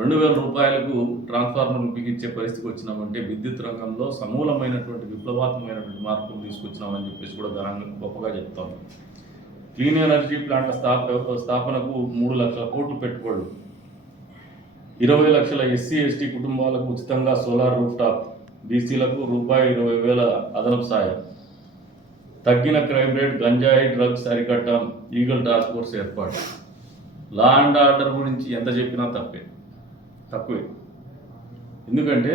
₹2,000 ట్రాన్స్ఫార్మర్లు బిగించే పరిస్థితికి వచ్చినామంటే విద్యుత్ రంగంలో సమూలమైనటువంటి విప్లవాత్మకమైనటువంటి మార్పులు తీసుకొచ్చినామని చెప్పేసి కూడా గొప్పగా చెప్తాము. క్లీన్ ఎనర్జీ ప్లాంట్ల స్థాపనకు 3 లక్షల కోట్లు పెట్టుబడులు. 20 లక్షల ఎస్సీ ఎస్టీ కుటుంబాలకు ఉచితంగా సోలార్ రూఫ్టాప్, బీసీలకు ₹20,000 అదనపు సాయం, తగ్గిన క్రైమ్ రేట్, గంజాయి డ్రగ్స్ అరికట్ట, ఈగల్ టాస్క్ ఫోర్స్ ఏర్పాటు. లా అండ్ ఆర్డర్ గురించి ఎంత చెప్పినా తక్కువే. ఎందుకంటే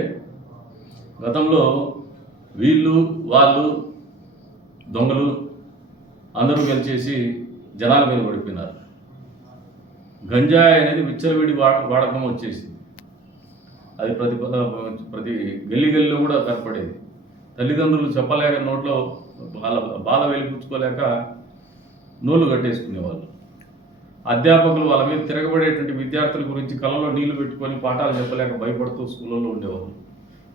గతంలో వీళ్ళు వాళ్ళు దొంగలు అందరూ కలిసేసి జనాల మీద పడిపోయినారు. గంజాయి అనేది విచ్చలవిడి వాడకం వచ్చేసింది. అది ప్రతి గల్లీలో కూడా కనపడేది. తల్లిదండ్రులు చెప్పలేక నోట్లో వాళ్ళ బాధ వెలిపుచ్చుకోలేక నోళ్ళు కట్టేసుకునేవాళ్ళు. అధ్యాపకులు వాళ్ళ మీద తిరగబడేటువంటి విద్యార్థుల గురించి కళ్ళలో నీళ్లు పెట్టుకొని పాఠాలు చెప్పలేక భయపడుతూ స్కూళ్ళలో ఉండేవాళ్ళు.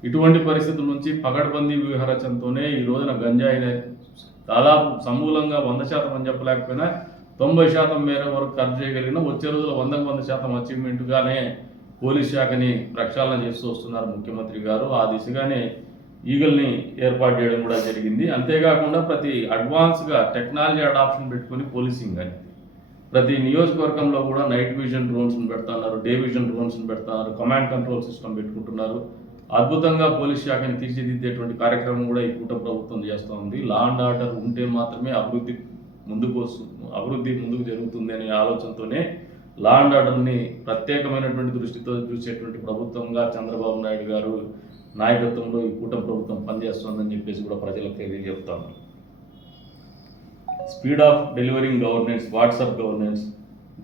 ఇటువంటి పరిస్థితుల నుంచి పగడ్బందీ వ్యూహరచనతోనే ఈ రోజున గంజాయిని దాదాపు సమూలంగా 100% అని చెప్పలేకపోయినా 90% మేర వరకు ఖర్చు చేయగలిగిన వచ్చే రోజుల్లో 100% అచీవ్మెంట్గానే పోలీస్ శాఖని ప్రక్షాళన చేస్తూ వస్తున్నారు ముఖ్యమంత్రి గారు. ఆ దిశగానే ఈగల్ని ఏర్పాటు చేయడం కూడా జరిగింది. అంతేకాకుండా ప్రతి అడ్వాన్స్గా టెక్నాలజీ అడాప్షన్ పెట్టుకుని పోలీసింగ్ అనేది ప్రతి నియోజకవర్గంలో కూడా నైట్ విజన్ డ్రోన్స్ని పెడుతున్నారు, డే విజన్ డ్రోన్స్ని పెడుతున్నారు, కమాండ్ కంట్రోల్ సిస్టమ్ పెట్టుకుంటున్నారు. అద్భుతంగా పోలీస్ శాఖని తీర్చిదిద్దేటువంటి కార్యక్రమం కూడా ఈ కూటమి ప్రభుత్వం చేస్తూ ఉంది. లా అండ్ ఆర్డర్ ఉంటే మాత్రమే అభివృద్ధి ముందుకు జరుగుతుంది అనే ఆలోచనతోనే లా అండ్ ఆర్డర్ని ప్రత్యేకమైనటువంటి దృష్టితో చూసేటువంటి ప్రభుత్వంగా చంద్రబాబు నాయుడు గారు నాయకత్వంలో ఈ కూటమి ప్రభుత్వం పనిచేస్తుందని చెప్పేసి కూడా ప్రజలకు తెలియజెప్తాను. Speed of delivering governance, WhatsApp governance,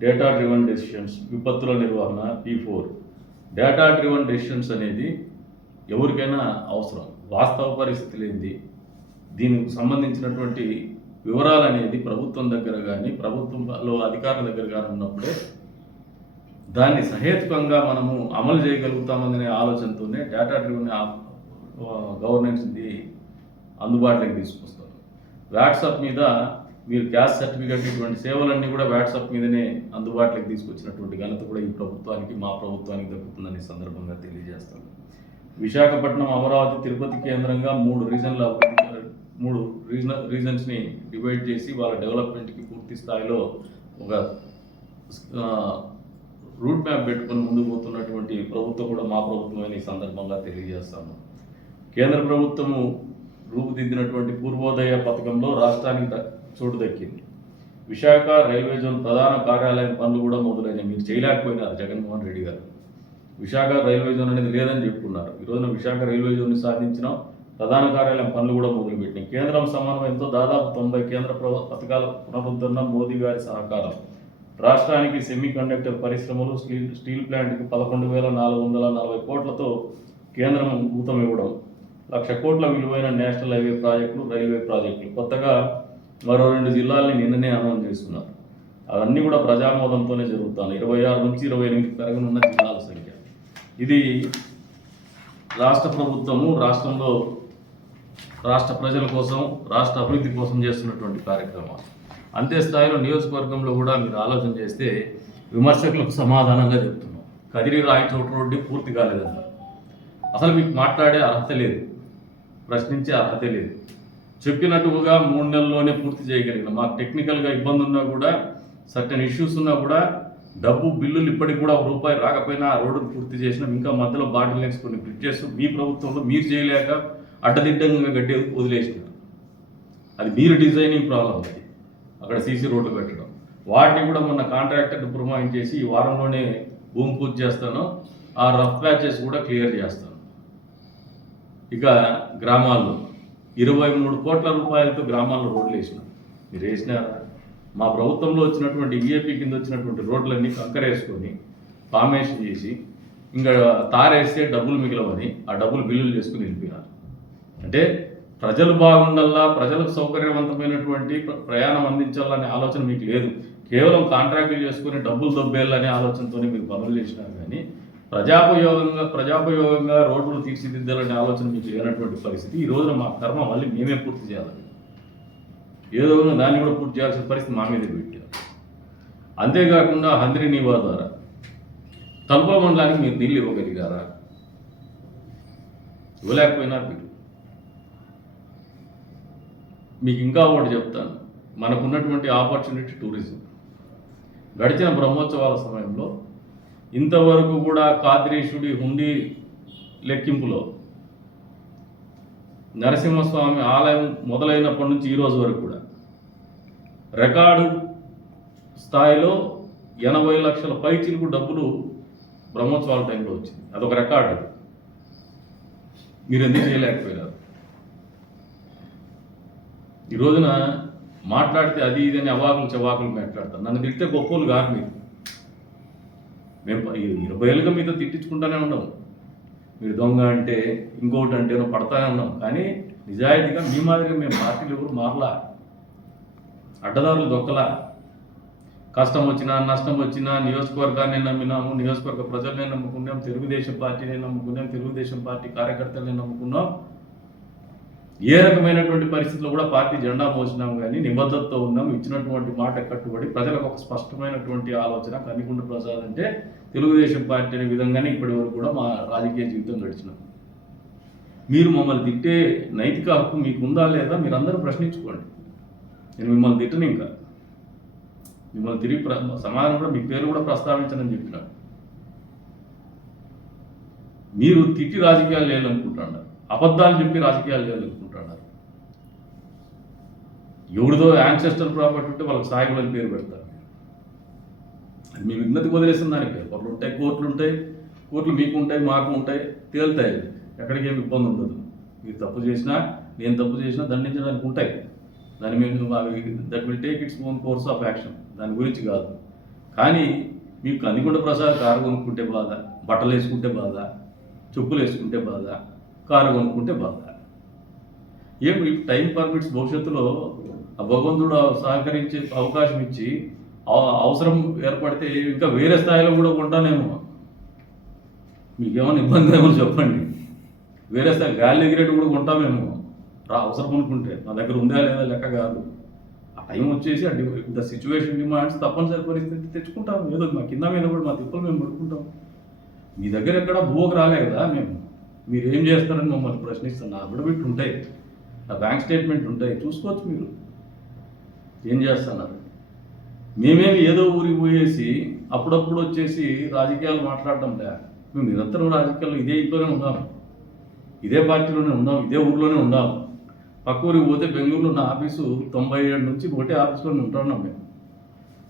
data driven decisions, విపత్తుల నిర్వహణ, P4. డేటా డ్రివన్ డెసిషన్స్ అనేది ఎవరికైనా అవసరం. వాస్తవ పరిస్థితులు ఏంది, దీనికి సంబంధించినటువంటి వివరాలు అనేది ప్రభుత్వం దగ్గర కానీ ప్రభుత్వంలో అధికారుల దగ్గర కానీ ఉన్నప్పుడే దాన్ని సహేతుకంగా మనము అమలు చేయగలుగుతామనే ఆలోచనతోనే డేటా డ్రివన్ గవర్నెన్స్ని అందుబాటులోకి తీసుకొస్తారు. వాట్సాప్ మీద మీరు క్యాస్ట్ సర్టిఫికేట్ ఇటువంటి సేవలన్నీ కూడా వాట్సాప్ మీదనే అందుబాటులోకి తీసుకొచ్చినటువంటి ఘనత కూడా ఈ ప్రభుత్వానికి, మా ప్రభుత్వానికి దక్కుతుందని సందర్భంగా తెలియజేస్తాను. విశాఖపట్నం, అమరావతి, తిరుపతి కేంద్రంగా 3 రీజన్స్ని డివైడ్ చేసి వాళ్ళ డెవలప్మెంట్కి పూర్తి స్థాయిలో ఒక రూట్ మ్యాప్ పెట్టుకొని ముందుకు పోతున్నటువంటి ప్రభుత్వం కూడా మా ప్రభుత్వమని ఈ సందర్భంగా తెలియజేస్తాను. కేంద్ర ప్రభుత్వము రూపుదిద్దినటువంటి పూర్వోదయ పథకంలో రాష్ట్రానికి చోటు దక్కింది. విశాఖ రైల్వే జోన్ ప్రధాన కార్యాలయం పనులు కూడా మొదలైనవి. మీరు చేయలేకపోయినారు జగన్మోహన్ రెడ్డి గారు. విశాఖ రైల్వే జోన్ అనేది లేదని చెప్పుకున్నారు. ఈరోజున విశాఖ రైల్వే జోన్ని సాధించిన ప్రధాన కార్యాలయం పనులు కూడా మొదలుపెట్టినాయి. కేంద్రం సమన్వయంతో దాదాపు 90 కేంద్ర పథకాల పునరుద్ధరణ, మోదీ గారి సహకారం. రాష్ట్రానికి సెమీ కండక్టర్ పరిశ్రమలు, స్టీల్ ప్లాంట్కి 11,440 కోట్లతో కేంద్రం ఊతం ఇవ్వడం, 1,00,000 కోట్ల విలువైన నేషనల్ హైవే ప్రాజెక్టులు, రైల్వే ప్రాజెక్టులు. కొత్తగా మరో 2 జిల్లాల్ని నిన్ననే అనౌన్స్ చేస్తున్నారు. అవన్నీ కూడా ప్రజామోదంతోనే జరుగుతాయి. 26 నుంచి 28 పెరగనున్న జిల్లాల సంఖ్య. ఇది రాష్ట్ర ప్రభుత్వము రాష్ట్రంలో రాష్ట్ర ప్రజల కోసం, రాష్ట్ర అభివృద్ధి కోసం చేస్తున్నటువంటి కార్యక్రమాలు. అంతే స్థాయిలో నియోజకవర్గంలో కూడా మీరు ఆలోచన చేస్తే విమర్శకులకు సమాధానంగా చెప్తున్నాం. కదిరి రాయచోటు రోడ్డు పూర్తి కాలేదన్నారు. అసలు మీకు మాట్లాడే అర్హత లేదు, ప్రశ్నించే అర్హత లేదు. చెప్పినట్టుగా 3 నెలల్లోనే పూర్తి చేయగలిగిన, మాకు టెక్నికల్గా ఇబ్బంది ఉన్నా కూడా, సర్టెన్ ఇష్యూస్ ఉన్నా కూడా, డబ్బు బిల్లులు ఇప్పటికి కూడా ₹1 రాకపోయినా ఆ రోడ్డును పూర్తి చేసినాం. ఇంకా మధ్యలో బాటిల్ నెక్స్ కొన్ని బ్రిడ్జెస్ మీ ప్రభుత్వంలో మీరు చేయలేక అడ్డదిడ్డంగా గడ్డి వదిలేసినారు. అది మీరు డిజైనింగ్ ప్రాబ్లం. అది అక్కడ సీసీ రోడ్లు పెట్టడం, వాటిని కూడా మొన్న కాంట్రాక్టర్ని పురమాయించి చేసి ఈ వారంలోనే భూమి పూజ చేస్తాను. ఆ రఫ్ ప్యాచెస్ కూడా క్లియర్ చేస్తాను. ఇక గ్రామాల్లో 23 కోట్ల రూపాయలతో గ్రామాల్లో రోడ్లు వేసినాం. మీరు వేసినారా? మా ప్రభుత్వంలో వచ్చినటువంటి ఈఏపీ కింద వచ్చినటువంటి రోడ్లన్నీ కంకరేసుకొని ఫార్మేషన్ చేసి ఇంకా తారేస్తే డబ్బులు మిగిలవని ఆ డబ్బులు బిల్లులు చేసుకుని వెళ్ళిపోయినారు. అంటే ప్రజలు బాగుండాలా, ప్రజలకు సౌకర్యవంతమైనటువంటి ప్రయాణం అందించాలనే ఆలోచన మీకు లేదు. కేవలం కాంట్రాక్టులు చేసుకుని డబ్బులు దొబ్బేయాలనే ఆలోచనతోనే మీరు పనులు చేసినారు. కానీ ప్రజాపయోగంగా రోడ్లు తీర్చిదిద్దాలనే ఆలోచన మీకు లేనటువంటి పరిస్థితి. ఈ రోజున మా కర్మ మళ్ళీ మేమే పూర్తి చేయాలి. ఏదో దాన్ని కూడా పూర్తి చేయాల్సిన పరిస్థితి మా మీద పెట్టారు. అంతేకాకుండా హంద్రి నీవా ద్వారా తలుపుల మండలానికి మీరు నీళ్ళు ఇవ్వగలిగారా? ఇవ్వలేకపోయినారు. మీకు ఇంకా ఒకటి చెప్తాను. మనకున్నటువంటి ఆపర్చునిటీ టూరిజం. గడిచిన బ్రహ్మోత్సవాల సమయంలో ఇంతవరకు కూడా కాద్రీశుడి హుండీ లెక్కింపులో నరసింహస్వామి ఆలయం మొదలైనప్పటి నుంచి ఈ రోజు వరకు కూడా రికార్డు స్థాయిలో 80 లక్షల పైచిలుకు డబ్బులు బ్రహ్మోత్సవాల టైంలో వచ్చింది. అదొక రికార్డు. మీరు ఎందుకు చేయలేకపోయినారు? ఈ రోజున మాట్లాడితే అది ఇదని అవాకులు చవాకులు మాట్లాడతారు. నన్ను తిడితే గొప్పలు కాదు మీరు. మేము 20 ఏళ్ళుగా మీతో తిట్టించుకుంటూనే ఉన్నాం. మీరు దొంగ అంటే ఇంకొకటి అంటేనో పడతానే ఉన్నాం. కానీ నిజాయితీగా మీ మాదిరిగా మేము పార్టీలు ఎవరు మారలా, అడ్డదారులు దొక్కలా. కష్టం వచ్చినా నష్టం వచ్చినా నియోజకవర్గాన్ని నమ్మినాము, నియోజకవర్గ ప్రజల్ని నమ్ముకున్నాం, తెలుగుదేశం పార్టీని నమ్ముకున్నాం, తెలుగుదేశం పార్టీ కార్యకర్తల్ని నమ్ముకున్నాం. ఏ రకమైనటువంటి పరిస్థితుల్లో కూడా పార్టీ జెండా మోసినాము, కానీ నిబద్ధతతో ఉన్నాం. ఇచ్చినటువంటి మాట కట్టుబడి ప్రజలకు ఒక స్పష్టమైనటువంటి ఆలోచన. కనికుంట ప్రసాద్ అంటే తెలుగుదేశం పార్టీ అనే విధంగానే ఇప్పటి వరకు కూడా మా రాజకీయ జీవితం గడిచినాం. మీరు మమ్మల్ని తిట్టే నైతిక హక్కు మీకుందా లేదా మీరందరూ ప్రశ్నించుకోండి. నేను మిమ్మల్ని తిట్టను, ఇంకా మిమ్మల్ని తిరిగి సమాధానం కూడా మీ పేరు కూడా ప్రస్తావించనని చెప్పినాడు. మీరు తిట్టి రాజకీయాలు చేయాలనుకుంటున్నారు, అబద్ధాలు చెప్పి రాజకీయాలు చేయాలనుకుంటున్నారు. ఎవరిదో యాన్సెస్టర్ ప్రాపర్టీ ఉంటే వాళ్ళకి సాయిబులని పేరు పెడతారు. అది మీ విజ్ఞతకు వదిలేసిన దానికి ఒకళ్ళు ఉంటాయి, కోర్టులు ఉంటాయి, కోర్టులు మీకు ఉంటాయి, మాకు ఉంటాయి, తేలుతాయి. ఎక్కడికి ఏమి ఇబ్బంది ఉండదు. మీరు తప్పు చేసినా నేను తప్పు చేసినా దండించడానికి ఉంటాయి. దాని మీద that will take its own course of action. దాని గురించి కాదు. కానీ మీకు కనికుంట ప్రసాద్ కారు కొనుక్కుంటే బాధ, బట్టలు వేసుకుంటే బాధ, చెప్పులు వేసుకుంటే బాధ, కారు కొనుక్కుంటే బాధ. ఏమి టైం పర్మిట్స్ భవిష్యత్తులో ఆ భగవంతుడు సహకరించే అవకాశం ఇచ్చి అవసరం ఏర్పడితే ఇంకా వేరే స్థాయిలో కూడా కొంటానేమో. మీకేమైనా ఇబ్బంది ఏమో చెప్పండి. వేరే స్థాయి గాలి ఎగిరేట్టు కూడా కొంటామేమో అవసరం అనుకుంటే. నా దగ్గర ఉందా లేదా లెక్క కాదు. ఆ టైం వచ్చేసి ద సిచ్యువేషన్ డిమాండ్స్ తప్పనిసరి పరిస్థితి తెచ్చుకుంటాం. ఏదో మా కింద మీద కూడా మా తిప్పలు మేము పడుకుంటాం. మీ దగ్గర ఎక్కడ భూకి రాలే కదా మేము. మీరు ఏం చేస్తారని మమ్మల్ని ప్రశ్నిస్తున్నా. అఫిడవిట్ ఉంటాయి, ఆ బ్యాంక్ స్టేట్మెంట్ ఉంటాయి, చూసుకోవచ్చు మీరు ఏం చేస్తున్నారు. మేమేమి ఏదో ఊరికి పోయేసి అప్పుడప్పుడు వచ్చేసి రాజకీయాలు మాట్లాడటం లే. మేము నిరంతరం రాజకీయాల్లో ఇదే ఇంట్లోనే ఉన్నాము, ఇదే పార్టీలోనే ఉన్నాం, ఇదే ఊర్లోనే ఉన్నాము. పక్క ఊరికి పోతే బెంగళూరులో ఉన్న ఆఫీసు 97 నుంచి ఒకటే ఆఫీస్లోనే ఉంటున్నాం మేము.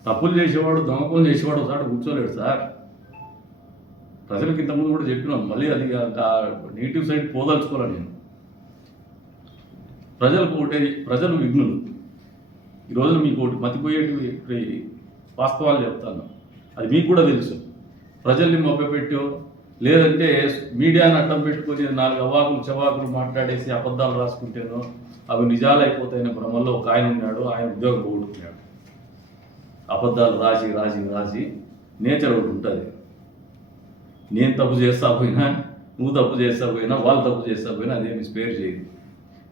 తప్పులు చేసేవాడు, దొంగపనులు చేసేవాడు ఒకసారి కూర్చోలేడు సార్. ప్రజలకు ఇంతకుముందు కూడా చెప్పినాం, మళ్ళీ అది నెగిటివ్ సైడ్ పోదలుచుకోవాలి నేను. ప్రజలు విఘ్నులు. ఈ రోజున మీకు ఒకటి మతిపోయేటివి వాస్తవాలు చెప్తాను, అది మీకు కూడా తెలుసు. ప్రజల్ని మొప్పపెట్టో లేదంటే మీడియాని అడ్డం పెట్టుకొని 4 అవాకులు చవాకులు మాట్లాడేసి అబద్ధాలు రాసుకుంటేనో అవి నిజాలు అయిపోతాయని భ్రమల్లో ఒక ఆయన ఉన్నాడు. ఆయన ఉద్యోగం పోగొట్టుకున్నాడు. అబద్ధాలు రాసి రాసి రాసి నేచర్ ఒకటి ఉంటుంది. నేను తప్పు చేస్తా పోయినా, నువ్వు తప్పు చేస్తా పోయినా, వాళ్ళు తప్పు చేస్తా పోయినా అదేమి స్పేర్ చేయదు.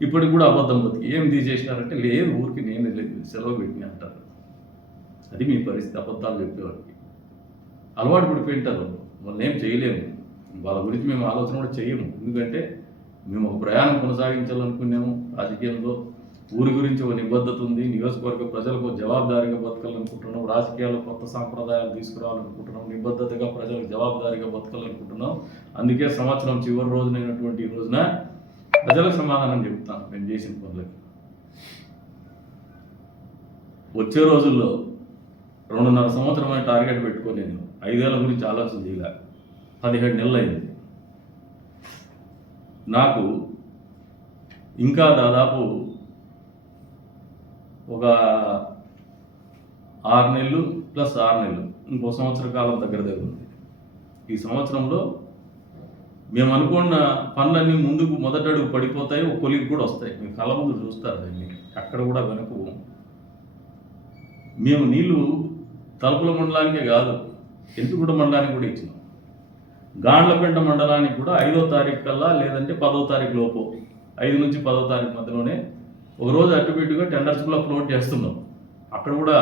ఇప్పటికి కూడా అబద్ధం బతికి ఏం తీసేసినారంటే లేదు ఊరికి నేను సెలవు పెట్టినా అంటారు. అది మీ పరిస్థితి. అబద్ధాలు చెప్పేవాడికి అలవాటు పడిపోయింటారు. వాళ్ళని ఏం చేయలేము. వాళ్ళ గురించి మేము ఆలోచన కూడా చేయము. ఎందుకంటే మేము ఒక ప్రయాణం కొనసాగించాలనుకున్నాము రాజకీయంలో. ఊరి గురించి ఒక నిబద్ధత ఉంది. నియోజకవర్గ ప్రజలకు జవాబుదారీగా బతకాలనుకుంటున్నాం. రాజకీయాల్లో కొత్త సాంప్రదాయాలు తీసుకురావాలనుకుంటున్నాం. నిబద్ధతగా ప్రజలకు జవాబుదారీగా బతకాలనుకుంటున్నాం. అందుకే సంవత్సరం చివరి రోజునైనటువంటి ఈ రోజున ప్రజలకు సమాధానం చెప్తాను నేను చేసిన పనులకి. వచ్చే రోజుల్లో 2.5 సంవత్సరమైన టార్గెట్ పెట్టుకొని నేను 5 ఏళ్ళ గురించి ఆలోచన చేయలే. 17 నెలలు అయింది. నాకు ఇంకా దాదాపు ఒక 6 నెలలు ప్లస్ 6 నెలలు ఇంకో సంవత్సర కాలం దగ్గర ఉంది. ఈ సంవత్సరంలో మేము అనుకున్న పనులన్నీ ముందుకు మొదటడుగు పడిపోతాయి, ఒక కొలికి కూడా వస్తాయి. మీరు కళ్ళ ముందు చూస్తారు దాన్ని. అక్కడ కూడా వెనక్కు మేము నీళ్లు తలుపుల మండలానికే కాదు, ఎంటుగుడ మండలానికి కూడా ఇచ్చినాం. గాండ్లపేంట మండలానికి కూడా 5వ తారీఖు కల్లా లేదంటే 10వ తారీఖు లోపు, 5 నుంచి 10వ తారీఖు మధ్యలోనే ఒకరోజు అటుబిట్టుగా టెండర్స్ కూడా ఫ్లోట్ చేస్తున్నాం. అక్కడ కూడా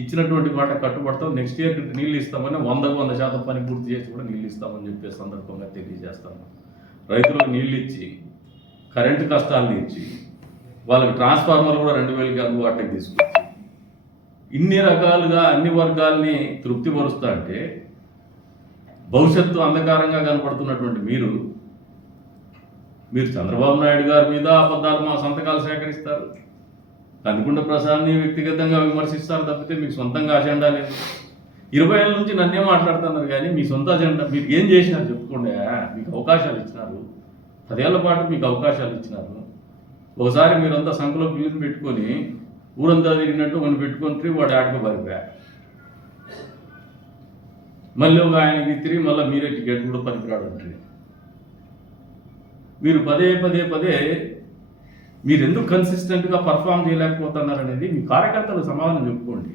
ఇచ్చినటువంటి మాట కట్టుబడతాం. నెక్స్ట్ ఇయర్ నీళ్ళు ఇస్తామని 100% పని పూర్తి చేసి కూడా నీళ్ళు ఇస్తామని చెప్పే సందర్భంగా తెలియజేస్తాము. రైతులకు నీళ్ళు ఇచ్చి, కరెంటు కష్టాలు తీర్చి, వాళ్ళకి ట్రాన్స్ఫార్మర్ కూడా 2000కి అందుబాటులోకి తీసుకొచ్చి, ఇన్ని రకాలుగా అన్ని వర్గాల్ని తృప్తిపరుస్తా అంటే భవిష్యత్తు అంధకారంగా కనపడుతున్నటువంటి మీరు చంద్రబాబు నాయుడు గారి మీద అబద్ధాలు మా సంతకాలు సేకరిస్తారు, కందికొండ ప్రసాద్ని వ్యక్తిగతంగా విమర్శిస్తారు తప్పితే మీకు సొంతంగా అజెండా లేదు. 20 ఏళ్ళ నుంచి నన్నే మాట్లాడుతున్నారు కానీ మీ సొంత అజెండా మీరు ఏం చేసినారు చెప్పుకోండి. మీకు అవకాశాలు ఇచ్చినారు, 10 ఏళ్ల పాటు మీకు అవకాశాలు ఇచ్చినారు. ఒకసారి మీరంతా సంఖలో పిల్లిని పెట్టుకొని ఊరంతా తిరిగినట్టు మనం పెట్టుకొని వాడు ఆటకు పారిపోయా, మళ్ళీ ఒక ఆయనకి తిరిగి మళ్ళీ మీరే టికెట్ కూడా పనికిరాడు అంటే మీరు పదే మీరు ఎందుకు కన్సిస్టెంట్గా పర్ఫామ్ చేయలేకపోతున్నారు అనేది మీ కార్యకర్తలకు సమాధానం చెప్పుకోండి,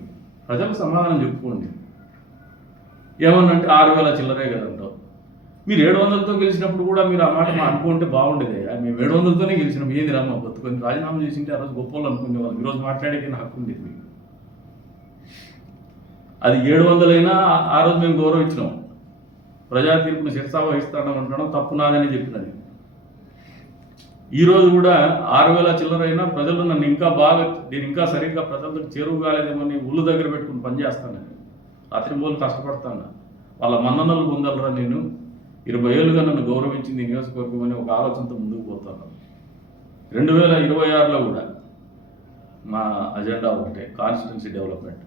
ప్రజలకు సమాధానం చెప్పుకోండి. ఏమన్నంటే 6,000 చిల్లరే కదంటావు. మీరు 700తో గెలిచినప్పుడు కూడా మీరు ఆ మాట అనుకుంటే బాగుండేది. మేము 700తోనే గెలిచినాం, ఏంది రామ్మ బతుకొని రాజీనామా చేసింటే ఆ రోజు గొప్ప వాళ్ళు అనుకునేవాళ్ళు, ఈరోజు మాట్లాడేది నా హక్కు ఉండేది మీకు. అది 700 అయినా ఆ రోజు మేము గౌరవించినాం, ప్రజా తీర్పును శిరసావహిస్తానని అంటడం తప్పు నాదని చెప్పినది. ఈరోజు కూడా 6,000 చిల్లరైనా ప్రజలు నన్ను నేను ఇంకా సరిగ్గా ప్రజలకు చేరువు కాలేదేమని ఊళ్ళు దగ్గర పెట్టుకుని పనిచేస్తాను, రాత్రి మూలు కష్టపడతాను, వాళ్ళ మన్ననలు పొందలరా. నేను 20 ఏళ్ళుగా నన్ను గౌరవించింది నియోజకవర్గం అని ఒక ఆలోచనతో ముందుకు పోతాను. 2026లో కూడా మా అజెండా ఒకటే, కాన్స్టిట్యున్సీ డెవలప్మెంట్.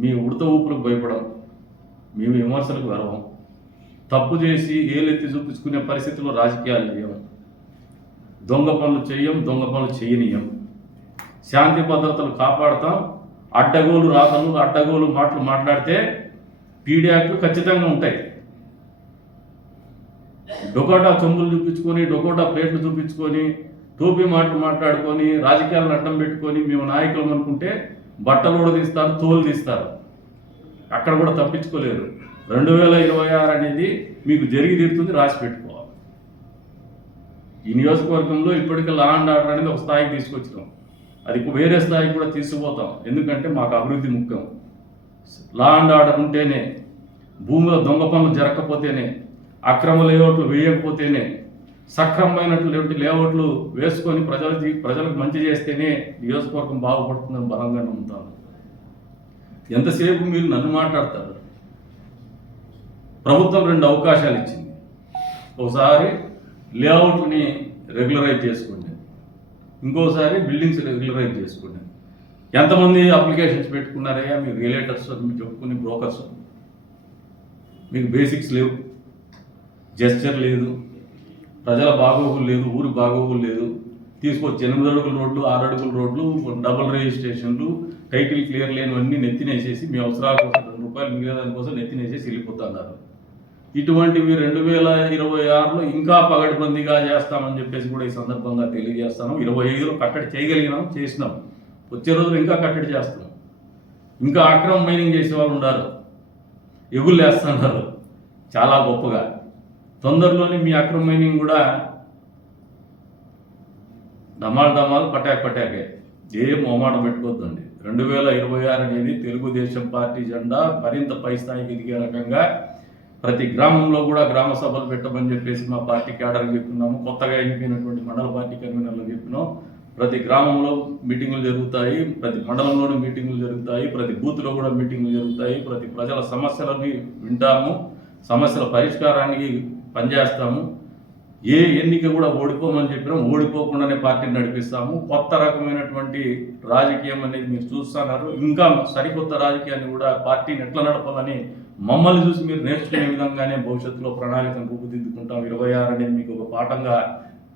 మీ ఉడత ఊపులకు భయపడం, మేము విమర్శలకు వెరవం, తప్పు చేసి ఏలెత్తి చూపించుకునే పరిస్థితుల్లో రాజకీయాలు చేయం, దొంగ పనులు చేయనీయం, శాంతి భద్రతలు కాపాడతాం. అడ్డగోలు రాతలు, అడ్డగోలు మాటలు మాట్లాడితే పీడీ యాక్ట్లు ఖచ్చితంగా ఉంటాయి. డొకోటా చెంబులు చూపించుకొని, డొకోటా ప్లేట్లు చూపించుకొని, టోపీ మాటలు మాట్లాడుకొని, రాజకీయాలను అడ్డం పెట్టుకొని మేము నాయకులు అనుకుంటే బట్టలు కూడా తీస్తారు, తోలు తీస్తారు. అక్కడ కూడా తప్పించుకోలేరు. 2026 అనేది మీకు జరిగి తీరుతుంది, రాసి పెట్టుకోవాలి. ఈ నియోజకవర్గంలో ఇప్పటికే లా అండ్ ఆర్డర్ అనేది ఒక స్థాయికి తీసుకొచ్చినాం, అది వేరే స్థాయికి కూడా తీసుకుపోతాం. ఎందుకంటే మాకు అభివృద్ధి ముఖ్యం. లా అండ్ ఆర్డర్ ఉంటేనే, భూమిలో దొంగ పనులు జరగకపోతేనే, అక్రమ లేఅవుట్లు వేయకపోతేనే, సక్రమమైనటువంటి లేఅవుట్లు వేసుకొని ప్రజలకు మంచి చేస్తేనే నియోజకవర్గం బాగుపడుతుందని బలంగా నమ్ముతాను. ఎంతసేపు మీరు నన్ను మాట్లాడతారు. ప్రభుత్వం 2 అవకాశాలు ఇచ్చింది. ఒకసారి లేఅవుట్ని రెగ్యులరైజ్ చేసుకోండి, ఇంకోసారి బిల్డింగ్స్ రెగ్యులరైజ్ చేసుకోండి. ఎంతమంది అప్లికేషన్స్ పెట్టుకున్నారయ్యా మీరు రియలేటర్స్, మీరు చెప్పుకునే బ్రోకర్స్? మీకు బేసిక్స్ లేవు, జెస్చర్ లేదు, ప్రజల బాగోగులు లేదు, ఊరి బాగోగులు లేదు. తీసుకొచ్చి 8 అడుగుల రోడ్లు, 6 అడుగుల రోడ్లు, డబుల్ రిజిస్ట్రేషన్లు, టైటిల్ క్లియర్ లేనివన్నీ నెత్తినేసేసి మీ అవసరాల కోసం ₹2 మిగిలిన దానికోసం నెత్తినేసేసి వెళ్ళిపోతున్నారు. ఇటువంటివి 2026లో ఇంకా పగడ్బందీగా చేస్తామని చెప్పేసి కూడా ఈ సందర్భంగా తెలియజేస్తాను. 25లో కట్టడి చేయగలిగినాం, చేసినాం. వచ్చే రోజులు ఇంకా కట్టడి చేస్తాం. ఇంకా అక్రమ మైనింగ్ చేసే వాళ్ళు ఉన్నారు, ఎగుళ్ళు వేస్తున్నారు చాలా గొప్పగా. తొందరలోనే మీ అక్రమ మైనింగ్ కూడా డమాల్ పటాకే, ఏం మొహమాటం పెట్టుకోవద్దండి. 2026 అనేది తెలుగుదేశం పార్టీ జెండా మరింత పై స్థాయికి ఎదిగే రకంగా ప్రతి గ్రామంలో కూడా గ్రామ సభలు పెట్టమని చెప్పేసి మా పార్టీ క్యాడర్కి చెప్తున్నాము. కొత్తగా ఎన్నికైనటువంటి మండల పార్టీ కన్వీనర్లు చెప్పినాం. ప్రతి గ్రామంలో మీటింగులు జరుగుతాయి, ప్రతి మండలంలోనూ మీటింగులు జరుగుతాయి, ప్రతి బూత్లో కూడా మీటింగులు జరుగుతాయి. ప్రతి ప్రజల సమస్యలని వింటాము, సమస్యల పరిష్కారానికి పనిచేస్తాము. ఏ ఎన్నిక కూడా ఓడిపోమని చెప్పినాం, ఓడిపోకుండానే పార్టీని నడిపిస్తాము. కొత్త రకమైనటువంటి రాజకీయం అనేది మీరు చూస్తున్నారు. ఇంకా సరికొత్త రాజకీయాన్ని కూడా పార్టీని ఎట్లా నడపాలని మమ్మల్ని చూసి మీరు నేర్చుకునే విధంగానే భవిష్యత్తులో ప్రణాళికను రూపుదిద్దుకుంటాం. 26 అనేది మీకు ఒక పాఠంగా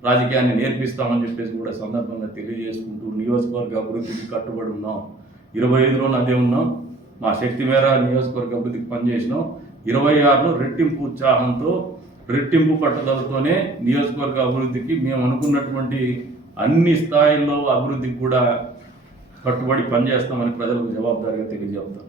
రాజకీయాన్ని నేర్పిస్తామని చెప్పేసి కూడా సందర్భంగా తెలియజేసుకుంటూ నియోజకవర్గ అభివృద్ధికి కట్టుబడి ఉన్నాం. 25లోనే అదే ఉన్నాం. మా శక్తి మేర నియోజకవర్గ అభివృద్ధికి పనిచేసినాం. 26లో రెట్టింపు ఉత్సాహంతో, రెట్టింపు పట్టుదలతోనే నియోజకవర్గ అభివృద్ధికి మేము అనుకున్నటువంటి అన్ని స్థాయిల్లో అభివృద్ధికి కూడా కట్టుబడి పనిచేస్తామని ప్రజలకు జవాబుదారీగా తెలియజేస్తాం.